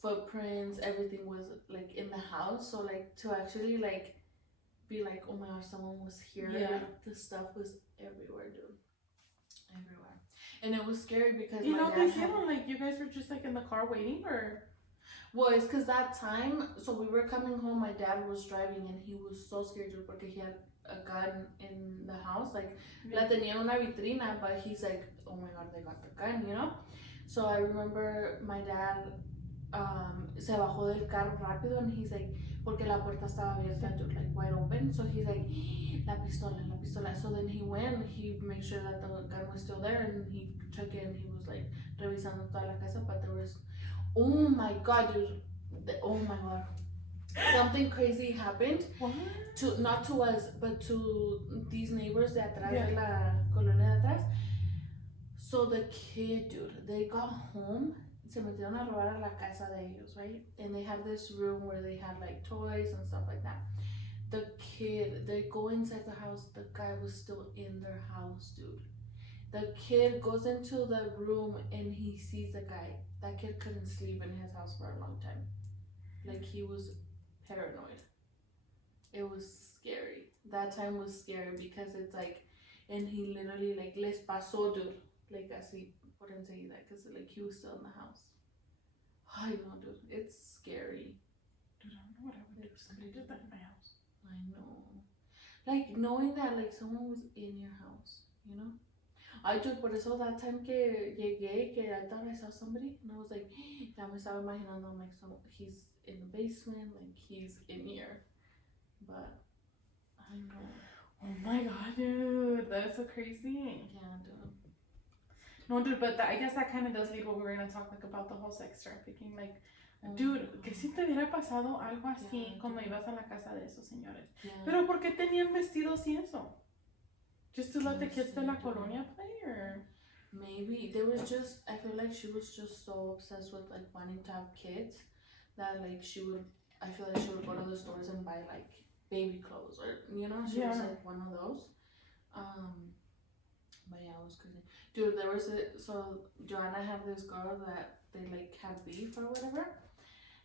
footprints, everything was like in the house. So like to actually like be like, oh my gosh, someone was here. Yeah. Like the stuff was everywhere, dude. Everywhere. And it was scary because you know, they said like you guys were just like in the car waiting, or well, it's because that time, so we were coming home, my dad was driving and he was so scared because he had a gun in the house, like la tenía en una vitrina, but he's like, oh my god, they got the gun, you know. So I remember my dad se bajó del carro rápido, and he's like, porque la puerta estaba abierta, like wide open, so he's like, la pistola. So then he went, he made sure that the gun was still there, and he took it and he was like revisando toda la casa, but there was, oh my god, dude, oh my god, something crazy happened. What? Not to us, but to these neighbors de atrás, de la colonia de atrás. So the kid, dude, they got home, se metieron a robar a la casa de ellos, right? And they had this room where they had like toys and stuff like that. The kid, they go inside the house, the guy was still in their house, dude. The kid goes into the room and he sees the guy. That kid couldn't sleep in his house for a long time. Like he was paranoid. It was scary. That time was scary because it's like, and he literally like les pasó, dude. Like así por enseguida, because like he was still in the house. I know, dude. It's scary. Dude, I don't know what I would do if somebody did that in my house. I know. Like knowing that like someone was in your house, you know? I took por eso that time que llegué, que I thought I saw somebody, and I was like, ya me estaba imaginando, I'm like, so he's in the basement, like he's in here. But I know. Oh my god, dude, that is so crazy. Yeah, dude. No, dude, but I guess that kind of does lead what we were gonna talk like about the whole sex trafficking. Like, dude, que si te hubiera pasado algo así cuando ibas a la casa de esos señores. Pero ¿por qué tenían vestidos y eso? Just to let the kids de la colonia play, or maybe there was just, I feel like she was just so obsessed with like wanting to have kids that like I feel like she would go to the stores and buy like baby clothes, or you know, she was like one of those. But yeah, it was crazy, dude. There was so Joanna had this girl that they like had beef or whatever,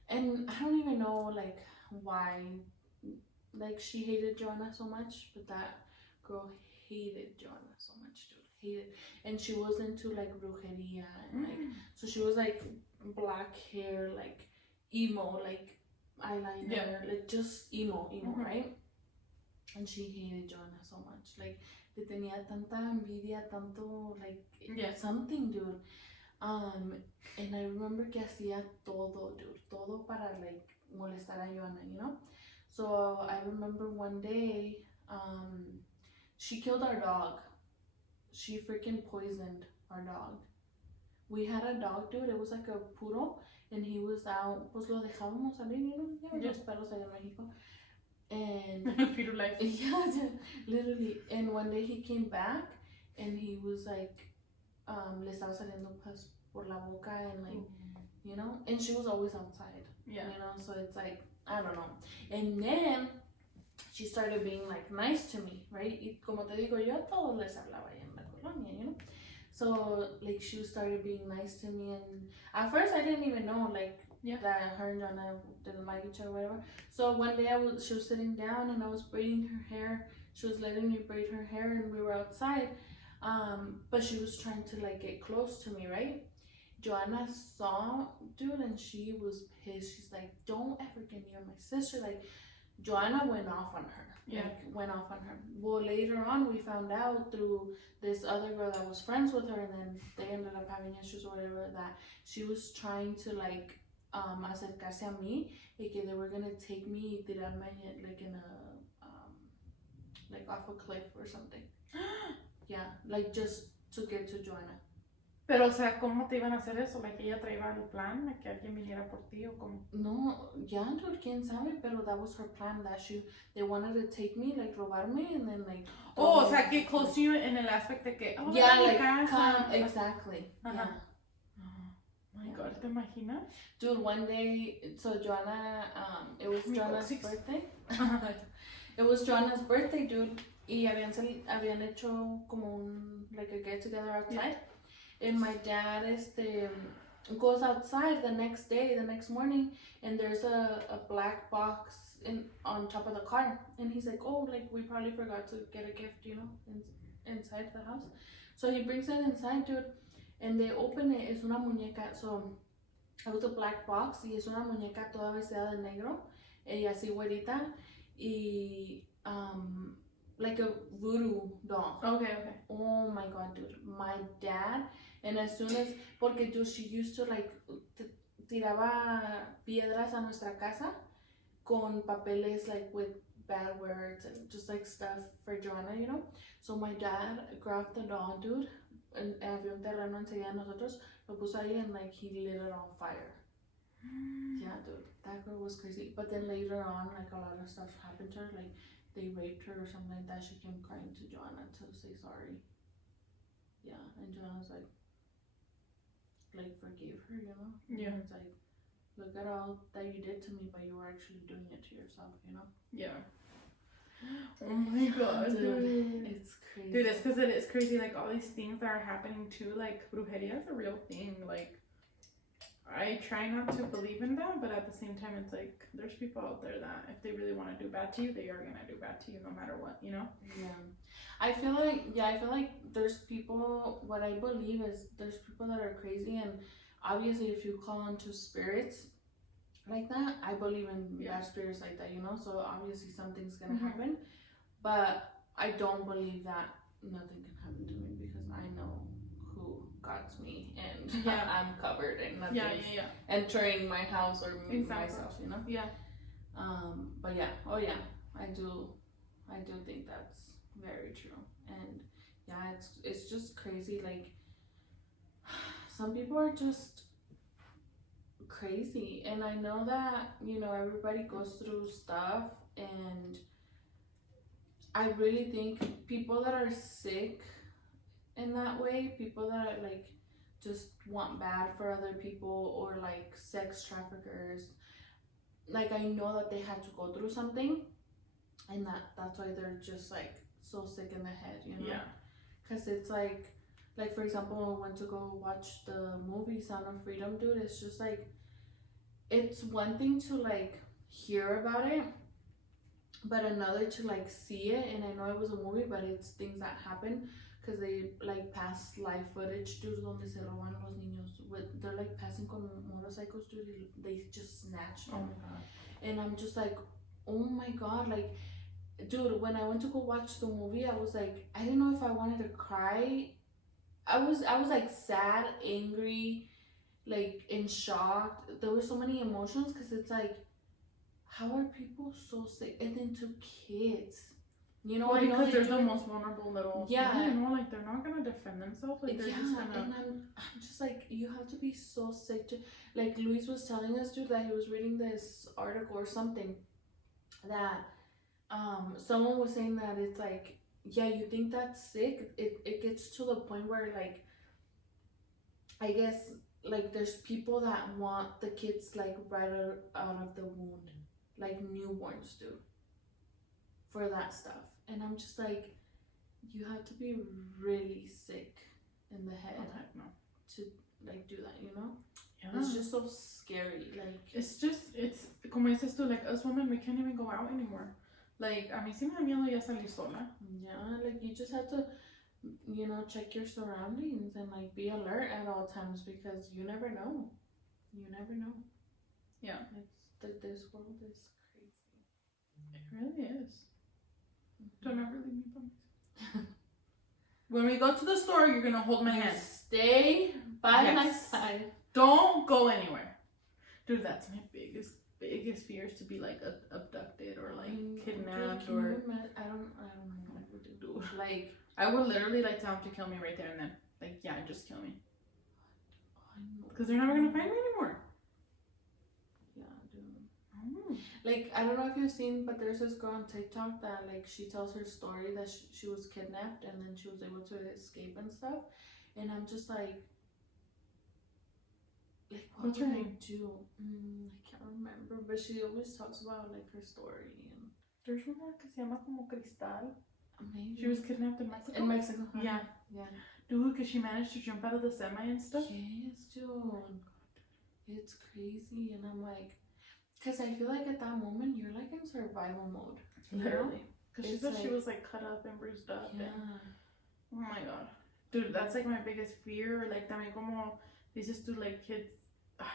and I don't even know like why, like she hated Joanna so much, but that girl hated Joanna so much, dude. Hated, and she was into like brujeria and like, so she was like black hair, like emo, like eyeliner, like just emo, right? And she hated Joanna so much, like le tenía tanta envidia, tanto like something, dude. And I remember que hacía todo, dude, todo para like molestar a Joanna, you know. So I remember one day, she killed our dog. She freaking poisoned our dog. We had a dog, dude. It was like a poodle, and he was out. Pues lo dejábamos salir, you know, los perros allá en México. And Peter life. Yeah, literally. And one day he came back, and he was like, le estaba saliendo pus por la boca, and like, you know. And she was always outside. Yeah. You know, so it's like, I don't know. And then she started being like nice to me, right? Y como te digo, yo a todos les hablaba en la colonia, you know? So like she started being nice to me, and at first I didn't even know like that her and Jonna didn't like each other or whatever. So one day she was sitting down and I was braiding her hair. She was letting me braid her hair and we were outside. But she was trying to like get close to me, right? Joanna saw, dude, and she was pissed. She's like, don't ever get near my sister. Like, Joanna went off on her. Went off on her. Well, later on, we found out through this other girl that was friends with her, and then they ended up having issues or whatever, that she was trying to like acercarse a mí, y que they were gonna take me y tirarme like in a like off a cliff or something. Yeah, like just to get to Joanna. Pero, o sea, ¿cómo te iban a hacer eso? Like, ella traía el plan, de que alguien viniera por ti, o cómo. No, ya, dude, quién sabe, pero that was her plan, that they wanted to take me, like, robarme, and then, like, Oh, o sea, que close to you en el aspect de que, oh, yeah, ven a mi like, casa. exactly, Ajá. yeah. Oh my God, ¿te imaginas? Dude, one day, so Joanna, it was Joanna's birthday. It was Joanna's birthday, dude. Y habían hecho como un, like a get together outside. Yeah. And my dad, goes outside the next day, the next morning, and there's a black box on top of the car. And he's like, oh, like we probably forgot to get a gift, you know, inside the house. So he brings it inside, dude. And they open it, es una muñeca, so it was a black box, y es una muñeca toda vestida de negro, ella así güerita, y like a voodoo doll. Okay. Oh my God, dude, my dad, and as soon as, porque dude, she used to like, tiraba piedras a nuestra casa con papeles like with bad words and just like stuff for Joanna, you know. So my dad grabbed the doll, dude, and había un terreno enseguida de nosotros, lo puso ahí, and like he lit it on fire. Yeah, dude, that girl was crazy. But then later on, like a lot of stuff happened to her, like they raped her or something like that. She came crying to Joanna to say sorry. Yeah, and Joanna's like forgave her, you know. Yeah. And it's like, look at all that you did to me, but you were actually doing it to yourself, you know. Yeah. Oh my God, dude. It's crazy. Dude, it's because it is crazy. Like all these things that are happening too. Like brujeria is a real thing. Like I try not to believe in that, but at the same time, it's like there's people out there that if they really want to do bad to you, they are gonna do bad to you no matter what, you know? Yeah. I feel like there's people, what I believe is there's people that are crazy, and obviously if you call on to spirits like that, I believe in bad spirits like that, you know? So obviously something's gonna happen, but I don't believe that nothing can happen to me because I know who got me, and I'm covered, and nothing's entering my house or myself, you know? Yeah. But yeah, oh yeah, I do think that's very true, and yeah, it's just crazy. Like some people are just crazy, and I know that, you know, everybody goes through stuff, and I really think people that are sick in that way, people that are like just want bad for other people, or like sex traffickers, like I know that they had to go through something, and that's why they're just like so sick in the head, you know. Yeah. Because it's like for example, I went to go watch the movie Sound of Freedom, dude. It's just like, it's one thing to like hear about it, but another to like see it. And I know it was a movie, but it's things that happen, because they like pass live footage, dude, donde se roban los niños. They're like passing con motorcycles, dude. They just snatch them. Oh my God. And I'm just like, oh my God, like, dude, when I went to go watch the movie, I was like, I didn't know if I wanted to cry. I was like sad, angry, like in shock. There were so many emotions, because it's like, how are people so sick? And then to kids, you know, well, I know because they're the most vulnerable little yeah, thing, you know, like they're not gonna defend themselves. Like they're just gonna. And I'm just like, you have to be so sick to, like Luis was telling us, dude, that he was reading this article or something that someone was saying that it's like, yeah, you think that's sick, it gets to the point where like, I guess like there's people that want the kids like right out of the wound, like newborns do, for that stuff. And I'm just like, you have to be really sick in the head to like do that, you know? Yeah. It's just so scary. Like it's como dices tú, like us women, we can't even go out anymore. Like a mí sí me da miedo ya salir sola. Yeah, like you just have to, you know, check your surroundings and like be alert at all times, because you never know. Yeah, it's this world is crazy. It really is. Don't ever leave me by myself. When we go to the store, you're gonna hold my hand. Stay by my side. Don't go anywhere. Dude, that's my biggest fear, is to be like abducted or like kidnapped, or I don't know what to do. Like I would literally like tell him to kill me right there and then. Like, yeah, just kill me. Because they're never gonna find me anymore. Yeah, dude. Oh. Like, I don't know if you've seen, but there's this girl on TikTok that, like, she tells her story that she was kidnapped and then she was able to escape and stuff. And I'm just like, what What's would her I name? do? I can't remember, but she always talks about, like, her story. And There's one que se llama como Cristal. maybe. She was kidnapped in Mexico. In Mexico. Yeah. Yeah. Dude, because she managed to jump out of the semi and stuff. Yes, dude. It's crazy. And I'm like, because I feel like at that moment, you're like in survival mode. Literally. Because she It's said like- she was like cut up and bruised up. Yeah. And, oh my god. Dude, that's like my biggest fear. Like, también como dices tú, like, kids.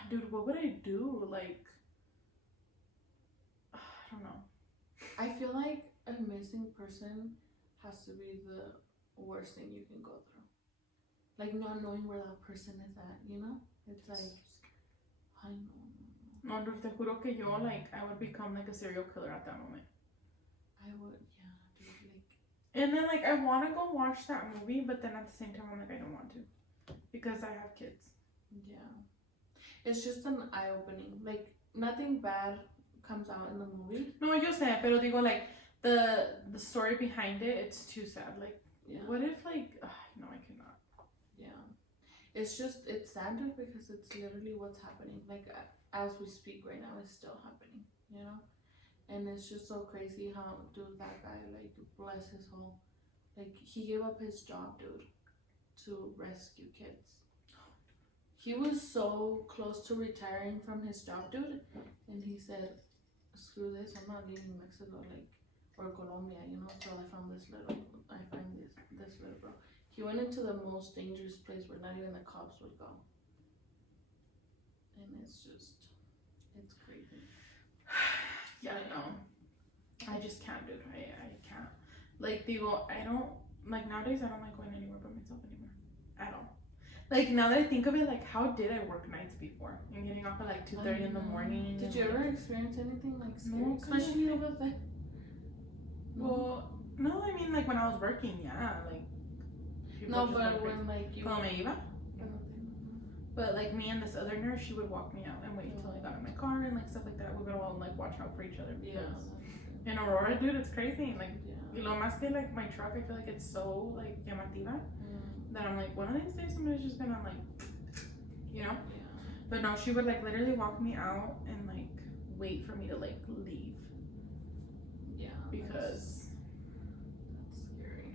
Dude, what would I do? Like, I don't know. I feel like a missing person has to be the worst thing you can go through. Like, not knowing where that person is at, you know? It's like, I know. No, dude, te juro que yo, like, I would become like a serial killer at that moment. I would, yeah, dude, like. And then, like, I want to go watch that movie, but then at the same time, I'm like, I don't want to. Because I have kids. Yeah. It's just an eye-opening. Like, nothing bad comes out in the movie. No, yo sé, pero digo, like, the story behind it, it's too sad. Like, Yeah. what if, like, no, I cannot. Yeah. It's just, it's sad dude, because it's literally what's happening. Like, as we speak right now, it's still happening, you know? And it's just so crazy how, dude, that guy, like, bless his whole, like, he gave up his job, dude, to rescue kids. He was so close to retiring from his job, dude, and he said, screw this, I'm not leaving Mexico, like, or Colombia, you know, until I find this little bro. He went into the most dangerous place where not even the cops would go. And it's just, it's crazy. Yeah, no. I just can't, dude. I can't. Like, digo, I don't, like, nowadays, I don't like going anywhere by myself anymore. At all. Like, now that I think of it, like, how did I work nights before? And getting off at, like, 2:30 in the morning. Did you ever experience anything, like, scary? No, Especially over there? Well, no, I mean, like, when I was working, yeah, like. No, just but went when, crazy. like, you... Cuando me iba. But, like, me and this other nurse, she would walk me out and wait until I got in my car and, like, stuff like that. We would all, like, watch out for each other. Yeah. Because in Aurora, dude, it's crazy. Like, Yeah. lo más que, like, my truck, I feel like it's so, like, llamativa. That I'm like, one of these days somebody's just gonna, like, you know? Yeah. But no, she would, like, literally walk me out and, like, wait for me to, like, leave. Yeah. Because That's scary.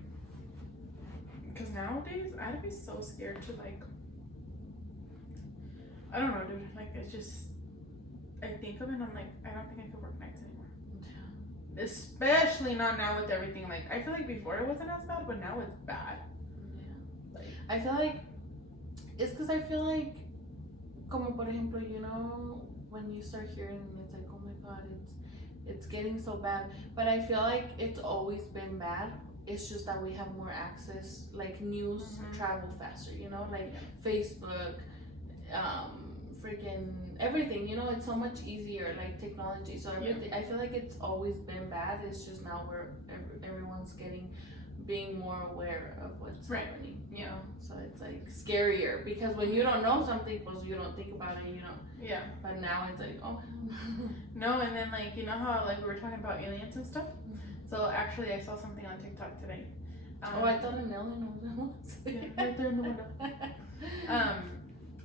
Because nowadays, I'd be so scared to, like, I don't know, dude. Like, it's just, I think of it and I'm like, I don't think I could work nights anymore. Yeah. Especially not now with everything. Like, I feel like before it wasn't as bad, but now it's bad. Yeah. Like, I feel like it's because I feel like, como por ejemplo, you know, when you start hearing, it's like, oh my god, it's getting so bad. But I feel like it's always been bad. It's just that we have more access, like news travel faster, you know, like Facebook, freaking everything, you know, it's so much easier, like technology. So everything, I feel like it's always been bad. It's just now everyone's being more aware of what's happening, you know. So it's like scarier because when you don't know something, well, you don't think about it, you know. yeah. But now it's like, oh. No, and then, like, you know how, like, we were talking about aliens and stuff? So actually, I saw something on TikTok today. I thought an alien was right there in the window.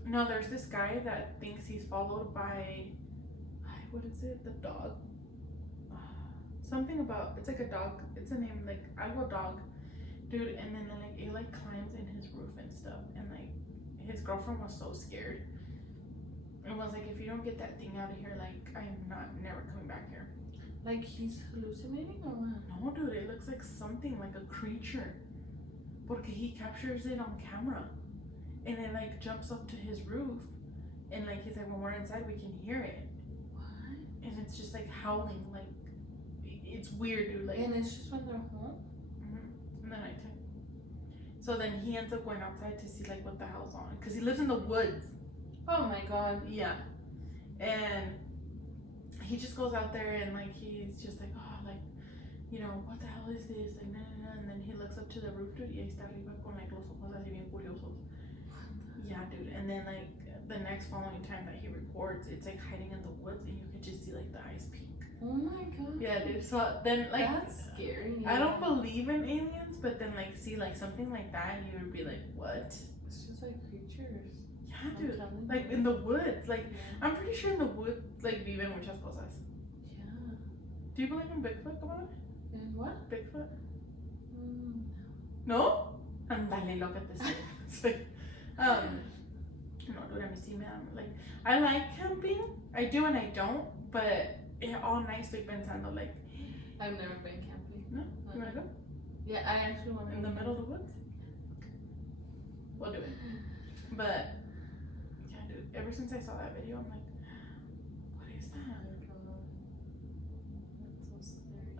No, there's this guy that thinks he's followed by, what is it? The dog. Something about, it's like a dog. It's a name, like, algo dog. Dude, and then, like, it, like, climbs in his roof and stuff. And, like, his girlfriend was so scared. And was like, if you don't get that thing out of here, like, I'm never coming back here. Like he's hallucinating or what? No, dude, it looks like something, like a creature. Porque he captures it on camera. And it, like, jumps up to his roof. And, like, he's like, when we're inside, we can hear it. What? And it's just, like, howling, like, it's weird, dude. Like, And it's just when they're home? in the nighttime. So then he ends up going outside to see, like, what the hell's on. Because he lives in the woods. Oh my god. Yeah. And he just goes out there and, like, he's just like, oh, like, you know, what the hell is this? Like, nah, nah, nah. And then he looks up to the roof, dude, y ahí está arriba con, like, los ojos así bien curiosos. Yeah, dude. And then, like, the next following time that he records, it's like hiding in the woods, and you could just see like the eyes peek. Oh my god. Yeah, dude. So then, like, that's scary. I don't believe in aliens, but then like see like something like that, and you would be like, what? It's just like creatures. Yeah, dude. Like in the woods, like I'm pretty sure in the woods, like viven muchas cosas. Yeah. Do you believe in Bigfoot? Come on. And what? Bigfoot? Mm, No. Andale, look at this. It's like, no, dude, I see, man. Like, I like camping. I do and I don't, but all night estoy pensando like. I've never been camping. No. You wanna go? Yeah, I actually want to. In the middle of the woods. We'll do it. But yeah, dude. Ever since I saw that video, I'm like, what is that? I don't know. That's so scary.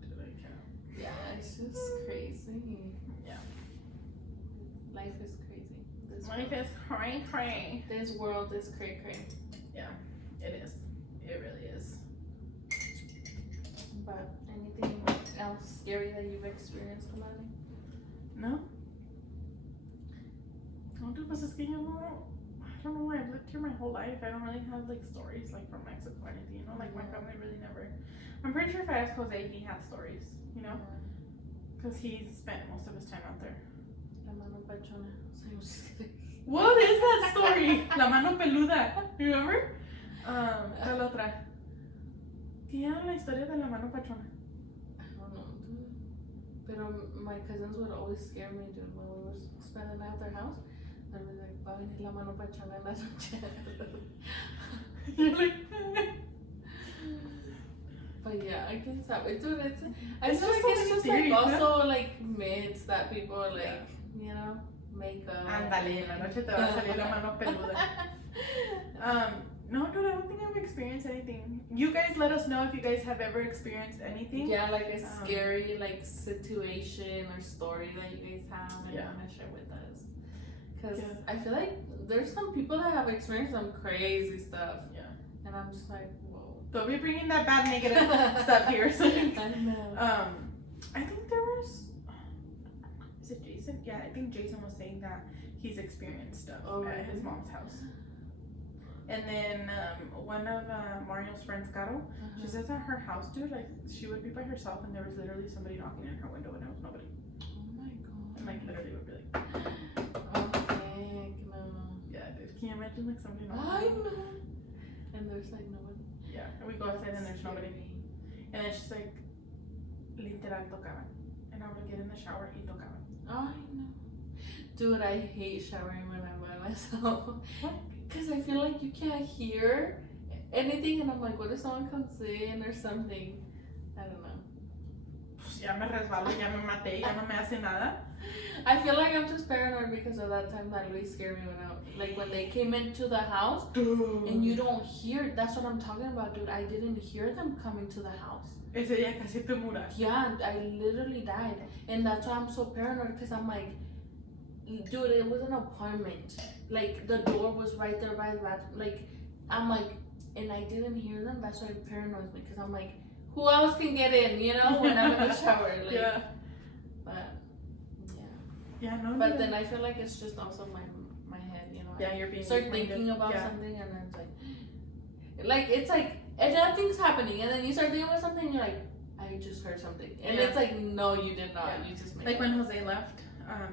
Dude, I can't. Yeah, it's just crazy. Yeah. Life is crazy. Life is cray cray. This world is cray cray. Yeah, it is. It really is. But anything else scary that you've experienced, Kamali? No. No, dude, pues es que yo no. I don't know. I've lived here my whole life. I don't really have like stories like from Mexico or anything. You know, like my family really never. I'm pretty sure if I ask Jose, he has stories. You know, because he spent most of his time out there. La mano pachona. What is that story? La mano peluda. Remember? ¿Cuál otra? ¿Qué era la historia de la mano pachona? I don't know, dude. Pero my cousins would always scare me, dude, when we were spending the night at their house. I'd be like, va a venir la mano pachona en la noche. You're like, But yeah, I can stop it, dude. I It's feel just like so it's many just theories, like huh? also like myths that people like, Yeah. you know, make up. ándale, en la noche te va a salir la mano peluda. No, dude, I don't think I've experienced anything. You guys let us know if you guys have ever experienced anything. Yeah, like a scary like situation or story that you guys have and Yeah. want to share with us. Because Yeah. I feel like there's some people that have experienced some crazy stuff. Yeah. And I'm just like, whoa. Don't be bringing that bad negative stuff here. So, I know. I think there was. Is it Jason? Yeah, I think Jason was saying that he's experienced stuff at his mom's house. And then one of Mario's friends, Caro, she says at her house, dude, like she would be by herself and there was literally somebody knocking on her window and there was nobody. Oh my god. And like literally would be like, Oh heck no. yeah, dude. Can you imagine like somebody I knocking? know. And there's like nobody. Yeah, and we go outside and there's nobody. And then she's like, literal tocaban. And I would get in the shower y tocaban. I know. Dude, I hate showering when I'm by myself. What? Because I feel like you can't hear anything, and I'm like, what if someone comes in or something? I don't know. Pues ya me resbalo, ya me maté, ya no me hace nada. I feel like I'm just paranoid because of that time that Luis scared me when they came into the house. Dude. And you don't hear. That's what I'm talking about, dude. I didn't hear them coming to the house. Ese día casi te muras. Yeah, I literally died. And that's why I'm so paranoid, because I'm like, dude, it was an apartment. Like, the door was right there by the bathroom. Like, I'm like, and I didn't hear them. That's why it paranoids me, because I'm like, who else can get in, you know, when I'm in the shower? Like, yeah. But, yeah. Yeah, no. But then I feel like it's just also my head, you know. Yeah, you're being. Start thinking about yeah. something, and then it's like, and nothing's happening, and then you start thinking about something, and you're like, I just heard something, and Yeah. it's like, no, you did not. Yeah. You just made Like it when up. Jose left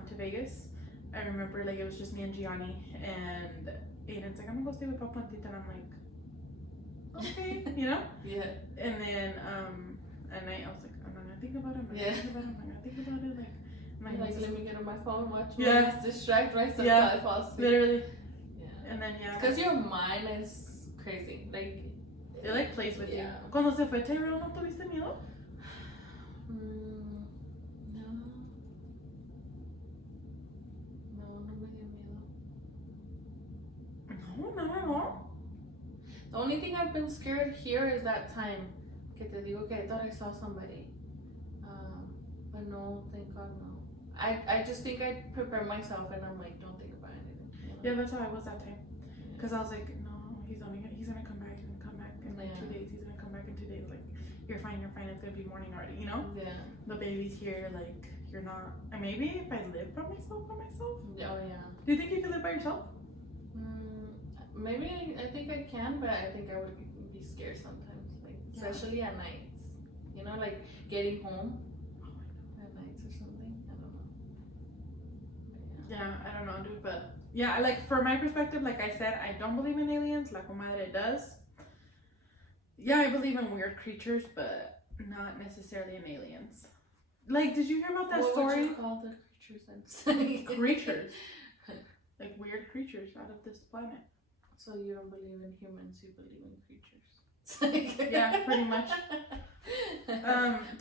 to Vegas, I remember like it was just me and Gianni, and Aiden's like, I'm gonna go stay with Papa and Tita, and I'm like, okay, you know. Yeah. And then and I was like, I'm not gonna think about it. I'm not Yeah. gonna think about it. I'm not gonna think about it. Like my You're like, hands let me get on my phone, watch Yeah. movies, distract myself Yeah. till I fall asleep. literally. Yeah. And then yeah. Because your mind is crazy. Like, it like plays with you. Yeah. Cuando se fue Tyrell, ¿no tuviste miedo? no. No me dio miedo. No, nada, no. The only thing I've been scared here is that time. Que te digo que I thought I saw somebody. But no, thank God, no. I just think I prepare myself and I'm like, don't think about anything. You know? Yeah, that's how I was that time. Cause I was like, no, he's gonna come back in like 2 days. He's gonna come back in 2 days. Like, you're fine. It's gonna be morning already. You know. Yeah. The baby's here. Like, you're not. And maybe if I live by myself. Oh, yeah. Do you think you could live by yourself? Maybe I think I can, but I think I would be scared sometimes, like especially at nights. You know, like getting home at nights or something. I don't know. But Yeah, I don't know, dude, but yeah, like for my perspective, like I said, I don't believe in aliens. La comadre does. Yeah, I believe in weird creatures, but not necessarily in aliens. Like, did you hear about that what story? would you call the creatures then? Creatures. Like weird creatures out of this planet. So you don't believe in humans, you believe in creatures. Yeah, pretty much.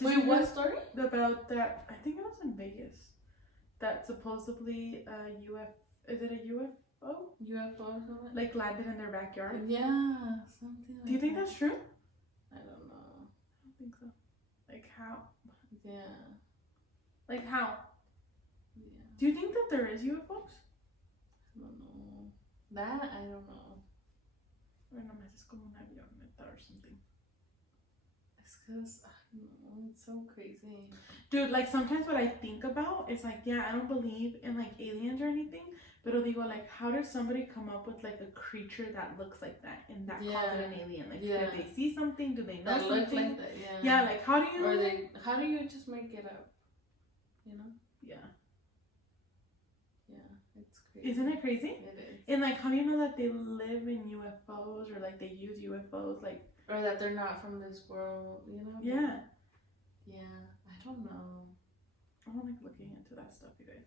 Wait, what story? About that, I think it was in Vegas. That supposedly is it a UFO? UFO or something? Like landed in their backyard. Yeah, something like Do you think that's true? I don't know. I don't think so. Like how? Yeah. Like how? Yeah. Do you think that there is UFOs? I don't know. That I don't know. Or nomás es como un avión or something. It's because I don't know. It's so crazy. Dude, like sometimes what I think about is like, yeah, I don't believe in like aliens or anything, but digo, like, how does somebody come up with like a creature that looks like that and that calls it an alien? Like, Yeah. did they see something? Do they know That something? look like that, yeah. Yeah, like how do you? Or how do you just make it up? You know? Yeah. Yeah, it's crazy. Isn't it crazy? It is. And like, how do you know that they live in UFOs or like they use UFOs? Like, or that they're not from this world, you know? yeah. Yeah, I don't know. I don't like looking into that stuff, you guys.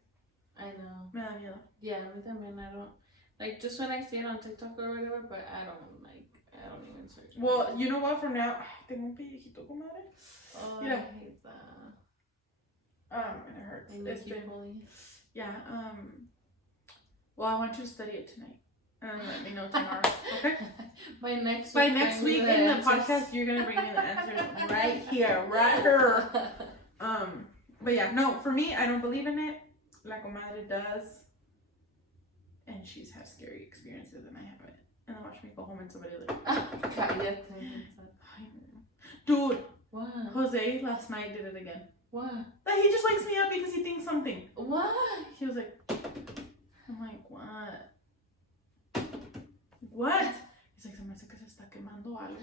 I know. Me da miedo. Yeah, me también. I don't like just when I see it on TikTok or whatever, but I don't even search. Well, you know what? From now, tengo un pellejito, comadre. Oh, Yeah. I hate that. And it hurts. They make It's you been, bully. yeah. Well, I want you to study it tonight, and let me know tomorrow. Okay. By next week in the podcast, you're gonna bring me the answers right here, right here. But yeah, no, for me, I don't believe in it. La comadre does, and she's had scary experiences, and I haven't. And then watch me go home and somebody like, dude, What? Jose last night did it again. What? Like he just wakes me up because he thinks something. What? He was like, I'm like, what? What? He's like, se me hace que se está quemando algo.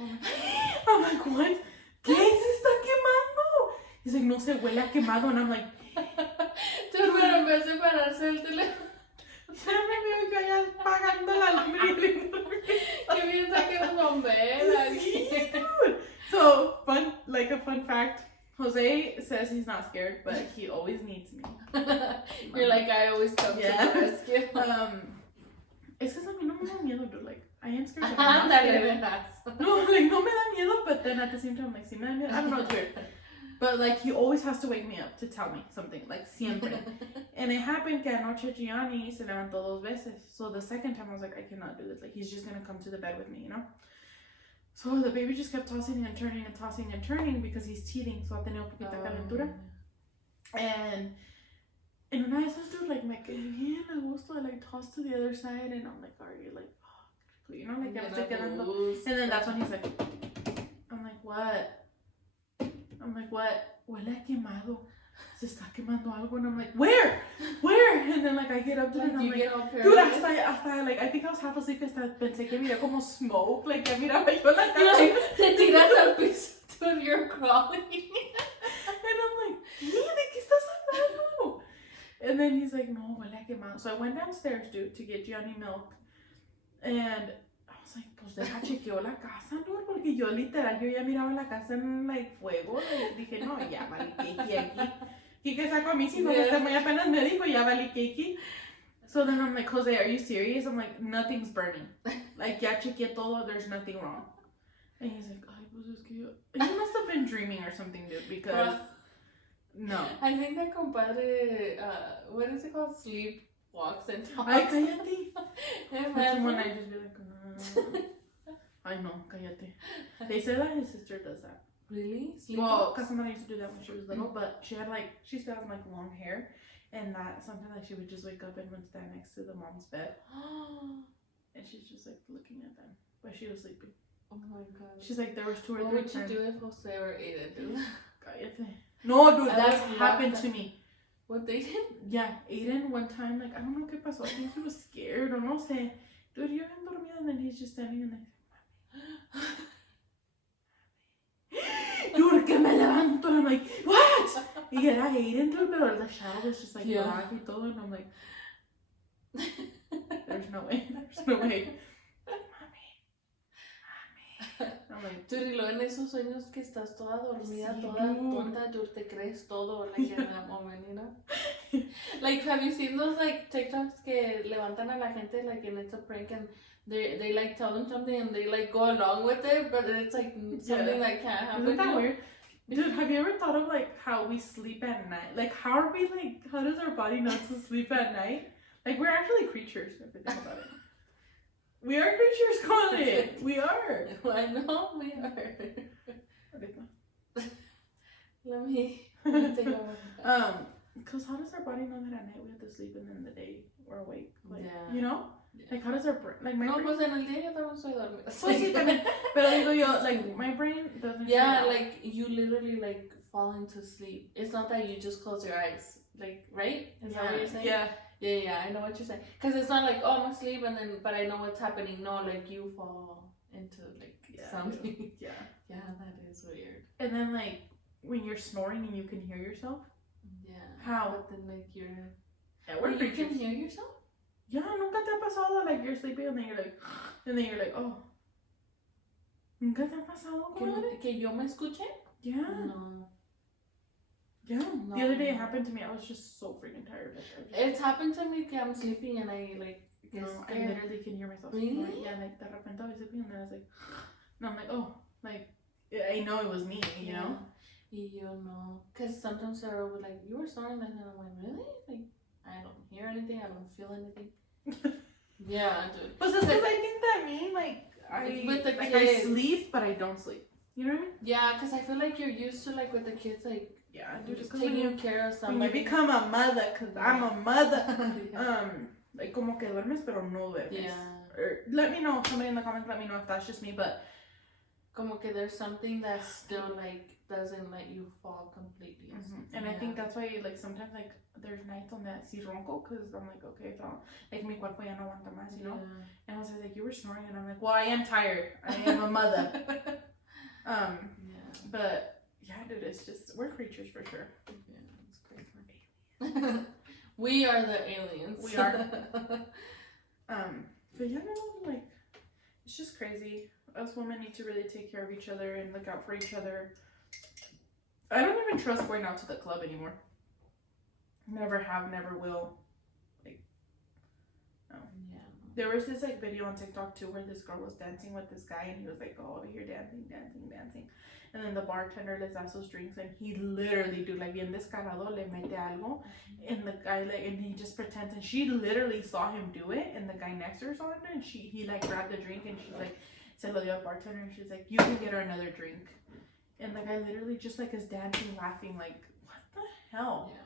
I'm like, what? ¿Qué se está quemando? He's like, no se huele a quemado. And I'm like, Pero en vez de pararse el teléfono, ya me veo yo allá apagando la lumbre. que piensa que es bombera. Sí, dude. So, a fun fact, Jose says he's not scared, but he always needs me. You're like, I always come to the rescue. It's because a mí no me da miedo, dude. Like, I am scared, but I'm not scared. No, like, no me da miedo, but then at the same time, like, sí me da miedo. I don't know, it's weird. But, like, he always has to wake me up to tell me something, like, siempre. And it happened que anoche Gianni se levantó dos veces. So the second time, I was like, I cannot do this. Like, he's just gonna come to the bed with me, you know? So the baby just kept tossing and turning and tossing and turning because he's teething. So ha tenido poquita calentura. And en una de esas, dude, like, me quedé bien a gusto. I, like, tossed to the other side. And I'm like, already, like, fuck. You know, like, ya me estoy quedando. And then that's when he's like, I'm like, what? I'm like, what? Huele a quemado. Se está quemando algo. And I'm like, where? And then, like, I get up to it and I'm like, dude, hasta, like, I think I was half asleep. Hasta pensé que miré como smoke. Like, ya miraba yo la cara. Te tiras al piso, dude, you're crawling. And I'm like, ¿de qué estás hablando? And then he's like, no, huele a quemado. So I went downstairs, dude, to get Gianni milk. And I was like, pues deja chequeo la casa, dude, porque yo literal, yo ya miraba la casa en, like, fuego. Like, dije, no, ya valí keiki aquí. Y que sacó a mis hijos, este muy apenas me dijo, ya valí keiki. So then I'm like, Jose, are you serious? I'm like, nothing's burning. Like, ya chequeé todo, there's nothing wrong. And he's like, ay, pues es que yo... He must have been dreaming or something, dude, because... No. I think that compadre, what is it called? Sleep walks and talks. Ay, cállate. That's when I just be like, I know, cállate. They say that his sister does that. Really? Well, Cassandra used to do that when she was little, but she still had, like, long hair. And that sometimes, like, she would just wake up and would stand next to the mom's bed. And she's just, like, looking at them. But she was sleeping. Oh my god. She's like, there was 2 or 3 What would times. you do if Jose or Aiden do that? Cállate. No, dude, I that's would happened laugh to me. What they did? Yeah, Aiden one time, like, I don't know qué pasó. I think he was scared or no sé. Dude, yo bien dormida, and then he standing and dude, que me levanto and I'm like, what? Y era Aiden, dude, pero the shadow was just like black y todo, and I'm like, there's no way, there's no way. I'm like, dude, y luego en esos sueños que estás toda dormida, toda tonta, dude, te crees todo, like, in that moment, you know? Like, have you seen those, like, TikToks que levantan a la gente, like, and it's a prank, and they like, tell them something, and they, like, go along with it, but it's, like, something that can't happen. Isn't that weird? Dude, have you ever thought of, like, how we sleep at night? Like, how are we, like, how does our body know to sleep at night? Like, we're actually creatures, if you think about it. We are creatures, Colin. We are. I know we are. Let me take over. Because how does our body know that at night we have to sleep and then the day we're awake? Like, yeah. You know? Yeah. Like, how does our brain, like, my brain... No, pues en el día yo también estoy dormida. Pues sí, también. Pero digo yo, like, my brain doesn't... Yeah, like, you literally, like, fall into sleep. It's not that you just close your eyes. Like, right? Is that what you're saying? Yeah. Yeah, I know what you're saying. Because it's not like, oh, I'm asleep and then, but I know what's happening. No, like, you fall into, like, something. Yeah. Yeah, that is weird. And then, like, when you're snoring and you can hear yourself. Yeah. How? But then, like, you're... Yeah, we're you can hear yourself? Yeah, nunca te ha pasado, like, you're sleeping and then you're like, oh. ¿Nunca te ha pasado, comadre? ¿Que yo me escuche? Yeah. No. Yeah. No. The other day it happened to me. I was just so freaking tired. It's happened to me que I'm sleeping and I, like, no, I literally can hear myself. Really? Yeah, like, de repente I was sleeping and then I was like, no, I'm like, oh, like, I know it was me, you know? Y yo no. Because sometimes Sarah would be like, you were snoring, and I'm like, really? Like, I don't hear anything, I don't feel anything. Yeah, dude. But it's because I think that me, like, I sleep, but I don't sleep. You know what I mean? Yeah, because I feel like you're used to, like, with the kids, like, yeah, dude, just taking care of somebody. When you become a mother, because I'm a mother, like, como que duermes, pero no duermes. Yeah. Or let me know, somebody in the comments, let me know if that's just me, but como que there's something that still, like, doesn't let you fall completely. And I think that's why, like, sometimes, like, there's nights on that si ronco, because I'm like, okay, so, like, mi cuerpo ya no aguanta más, you know? And I was like, you were snoring, and I'm like, well, I am tired. I am a mother. But, yeah, dude, it's just, we're creatures for sure. Yeah, it's crazy. We are the aliens. We are. But yeah, no, like, it's just crazy. Us women need to really take care of each other and look out for each other. I don't even trust going out to the club anymore. Never have, never will. Like, no. Yeah. There was this, like, video on TikTok too where this girl was dancing with this guy and he was like, oh, over here dancing. And then the bartender les da sus drinks and he literally, dude, like, bien descarado, le mete algo. And the guy, like, and he just pretends, and she literally saw him do it, and the guy next to her saw him do it, and he, like, grabbed the drink and she's like, se lo dio al bartender, and she's like, you can get her another drink. And the guy literally just, like, is dancing, laughing, like, what the hell? Yeah.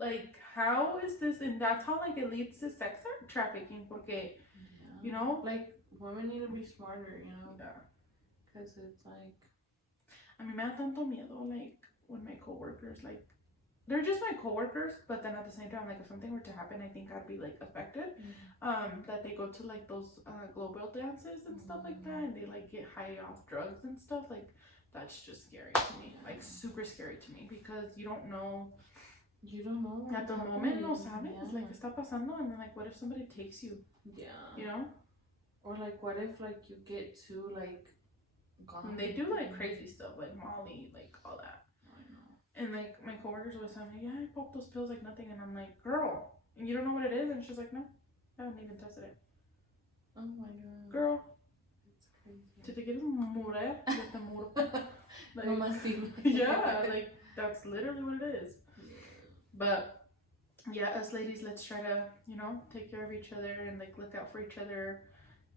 Like, how is this? And that's how, like, it leads to sex trafficking, porque, you know? Like, women need to be smarter, you know? Yeah. Because it's, like... I mean, me da tanto miedo, like, when my coworkers, like, they're just my coworkers, but then at the same time, like, if something were to happen, I think I'd be, like, affected. That they go to, like, those global dances and stuff like that, and they, like, get high off drugs and stuff. Like, that's just scary to me. Like, super scary to me, because you don't know. You don't know. At the moment, no sabes. Like, está pasando, and then, like, what if somebody takes you? Yeah. You know? Or, like, what if, like, you get too, like, gone? And they do, like, crazy stuff, like Molly, like, all that. I know. And, like, my coworkers always tell me, yeah, I popped those pills like nothing. And I'm like, girl, you don't know what it is? And she's like, no, I haven't even tested it. Oh, my God. Girl. It's crazy. Si te quieres morir, yo te muro. Like, yeah, like, that's literally what it is. But, yeah, us ladies, let's try to, you know, take care of each other and, like, look out for each other.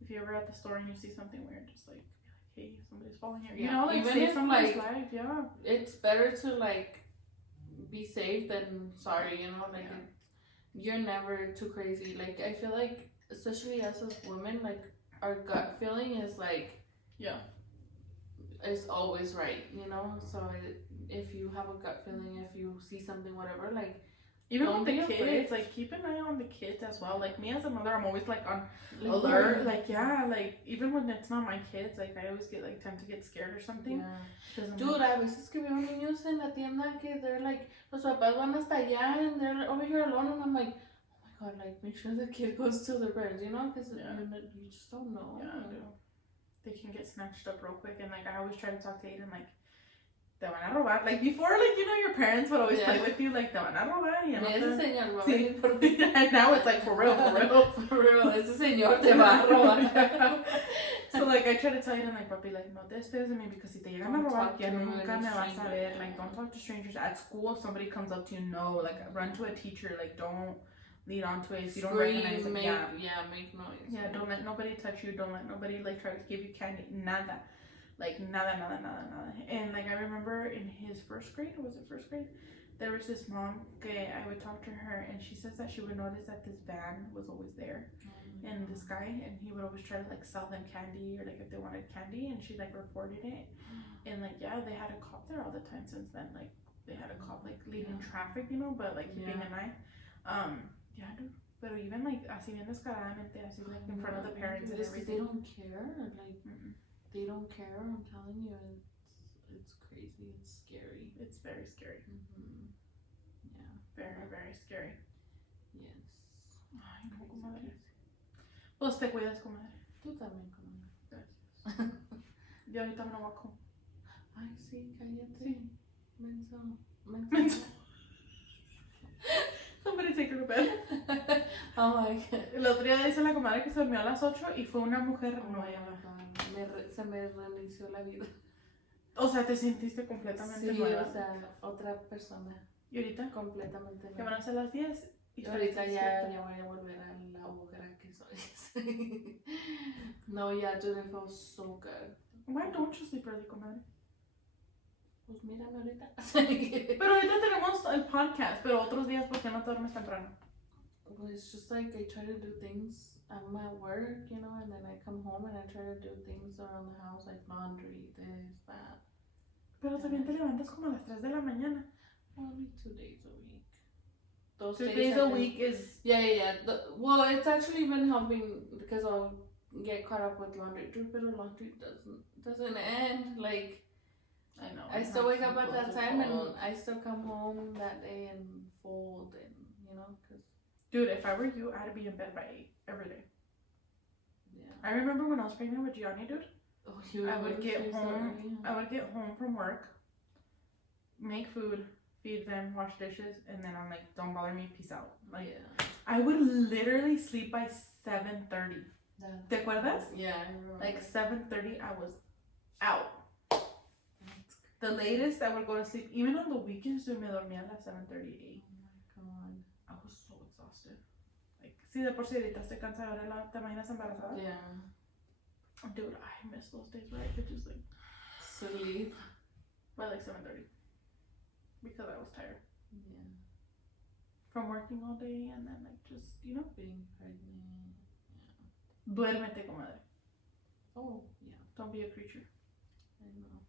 If you're ever at the store and you see something weird, just, like, be like, hey, somebody's falling here. You know, like, even save somebody's life, yeah. It's better to, like, be safe than sorry, you know? Like, you're never too crazy. Like, I feel like, especially us as women, like, our gut feeling is, like... Yeah. Is always right, you know? So if you have a gut feeling, if you see something, whatever, like, Even Don't with the be kids, afraid. like keep an eye on the kids as well. Like me as a mother, I'm always like on Like, alert. Like yeah, like even when it's not my kids, like I always get like tend to get scared or something. Yeah. 'Cause I'm Dude, like, a veces que veo niños en la tienda que they're like, los papás van hasta allá and they're over here alone, and I'm like, oh my god, like make sure the kid goes to their parents, you know, because Yeah. you just don't know. yeah, dude. They can get snatched up real quick, and like I always try to talk to Aiden like. Te van a robar. Like before, like you know, your parents would always play with you, like te van a robar. Y Ese señor va a Sí. venir por ti. And now it's like for real, for real. For real, ese señor te va a robar. So like I try to tell you, and like papi, like no te despedes de mí because si te llegan a Don't robar, talk ya to nunca any me vas a stranger. ver. Like don't talk to strangers at school. If somebody comes up to you, no, like run to a teacher. Like don't lead on to it if you don't recognize it. Make, Yeah, make noise. yeah. Don't let nobody touch you. Don't let nobody like try to give you candy. Nada. Like nada. And like I remember in his first grade, was it first grade? There was this mom, okay, I would talk to her, and she says that she would notice that this van was always there, and this guy, and he would always try to like sell them candy or like if they wanted candy, and she like reported it, and like yeah, they had a cop there all the time since then. Like they had a cop like leaving traffic, you know, but like keeping an eye. Yeah, dude. Pero even like así bien descaradamente, así like in front of the parents and everything. They don't care, like. Mm-mm. They don't care, I'm telling you, it's crazy, it's scary. It's very scary. Mm-hmm. Yeah. Very scary. Yes. Ay, no, comadre. Pues te cuidas, comadre. Tú también, comadre. Gracias. Yo ahorita me lo voy a comer. Ay, sí, cállate. Sí. Menso. Somebody take her to bed. Oh my god. El otro día dice la comadre que se durmió a las 8 y fue una mujer nueva. Se me reinició la vida. O sea, te sentiste completamente nueva. Sí, o sea, otra persona. ¿Y ahorita? Completamente nueva. Que van a ser las 10. Y ahorita ya voy a volver a la mujer que soy. No, yeah, dude, it felt so good. Why don't you sleep early, comadre? Pues mírame ahorita. Pero ahorita tenemos el podcast, pero otros días, ¿por qué no te duermes temprano? Well, it's just like I try to do things. I'm at work, you know, and then I come home and I try to do things around the house, like laundry, this, that. Pero también te levantas como a las 3 de la mañana. Only 2 days a week. Those 2 days a week is... Yeah. Well, it's actually been helping because I'll get caught up with laundry. Dude, but laundry doesn't end. Like, I know. I still wake up at that time and I still come home that day and fold and, you know, because... Dude, if I were you, I'd be in bed by 8 every day. Yeah. I remember when I was pregnant with Gianni, dude. Oh, I would get home from work, make food, feed them, wash dishes, and then I'm like, don't bother me, peace out. Like, yeah. I would literally sleep by 7:30. ¿Te acuerdas? Yeah, I remember. Like 7:30, I was out. The latest I would go to sleep, even on the weekends, dude, me dormía a las 7:30, 8. Oh my god. I was so exhausted. Like, si de por sí ahorita estoy cansada, ahora te imaginas embarazada. Yeah. Dude, I miss those days where I could just like Sleep. by like 7:30 because I was tired Yeah. from working all day and then like just, you know, Being pregnant. duérmete, comadre. Oh, yeah. Don't be a creature. I know.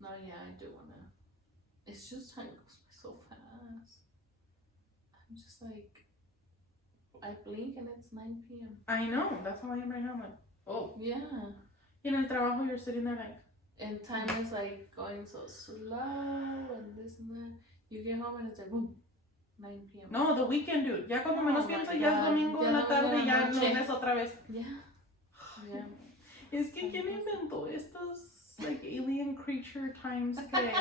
No, yeah, I do wanna. It's just time goes by so fast. I'm just like, I blink and it's 9 p.m. I know, that's how I am right now. I'm like, oh. Yeah. In el trabajo, you're sitting there like, And time is like going so slow and this and that. You get home and it's like, boom, 9 p.m. no, the weekend, dude. Ya cuando menos Oh pienso, my ya es God. domingo Ya en la domingo tarde en y la ya noche. lunes otra vez. Yeah. Yeah. Es que, ¿quién inventó estos like alien creature times que,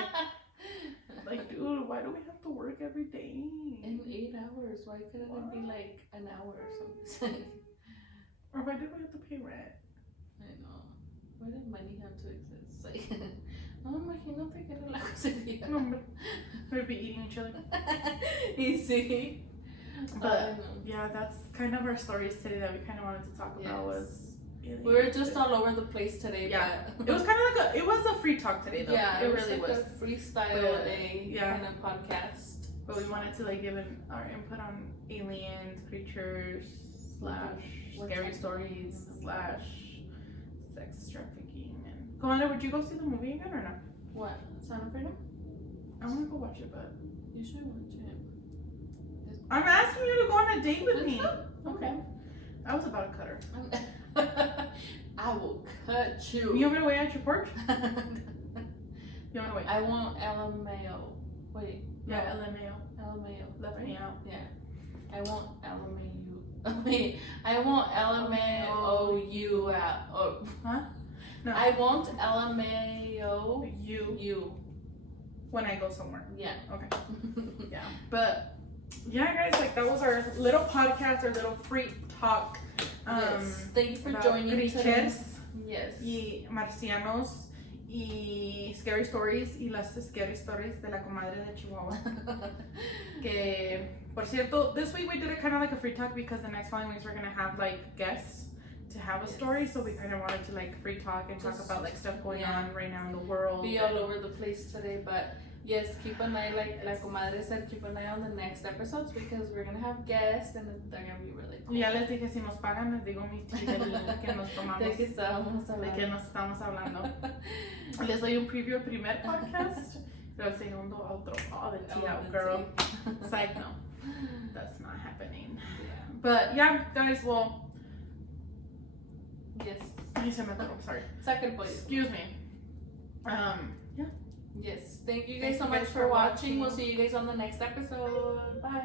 like, dude, why do we have to work every day? In 8 hours, why couldn't it be like an hour or something? Or why did we have to pay rent? I know. Why did money have to exist? Like, no, imagínate que relajo sería. No, hombre. We'd be eating each other. Easy. But yeah, that's kind of our stories today that we kind of wanted to talk about. Was we were just all over the place today. Yeah, but it was kind of like it was a free talk today though. Yeah, it was really like was. a freestyle But, day yeah. kind of podcast. But we wanted to like give our input on aliens, creatures, slash What's scary happening. stories, slash sex trafficking. And Commander, would you go see the movie again or not? What? Sound Freedom? I want to go watch it, but You should watch it. I'm asking you to go on a date with me. Okay. I was about to cut her. I will cut you. You want me to wait at your porch? You want to wait? I want LMAO. Wait. Yeah, no. LMAO. LMAO. Left me out. Yeah. I want LMAO. Wait. I want LMAO out. Oh. Huh? No. I want LMAO You. When I go somewhere. Yeah. Okay. Yeah. But yeah, guys, like that was our little podcast, our little free talk. Yes. Thank you for about joining today. Creatures Yes. y marcianos y scary stories y las scary stories de la comadre de Chihuahua. Que, por cierto, this week we did it kind of like a free talk because the next following weeks we're gonna have like guests to have a story, so we kind of wanted to like free talk and talk about like stuff going on right now in the world. Be all over the place today, but yes, keep an eye, like la comadre said, keep an eye on the next episodes because we're gonna have guests and they're gonna be really cool. Ya les dije, si nos pagan, les digo mi tea que nos tomamos. ¿De qué estábamos hablando? ¿De qué nos estamos hablando? Les doy un preview al primer podcast, pero el segundo otro. Oh, the tea out, girl. It's like, no, that's not happening. Yeah. But yeah, guys, well, Yes. ay, se me atoró, sorry. Saca el pollo. Excuse me. Yeah. Yes. Thank you guys so much for watching. We'll see you guys on the next episode. Bye.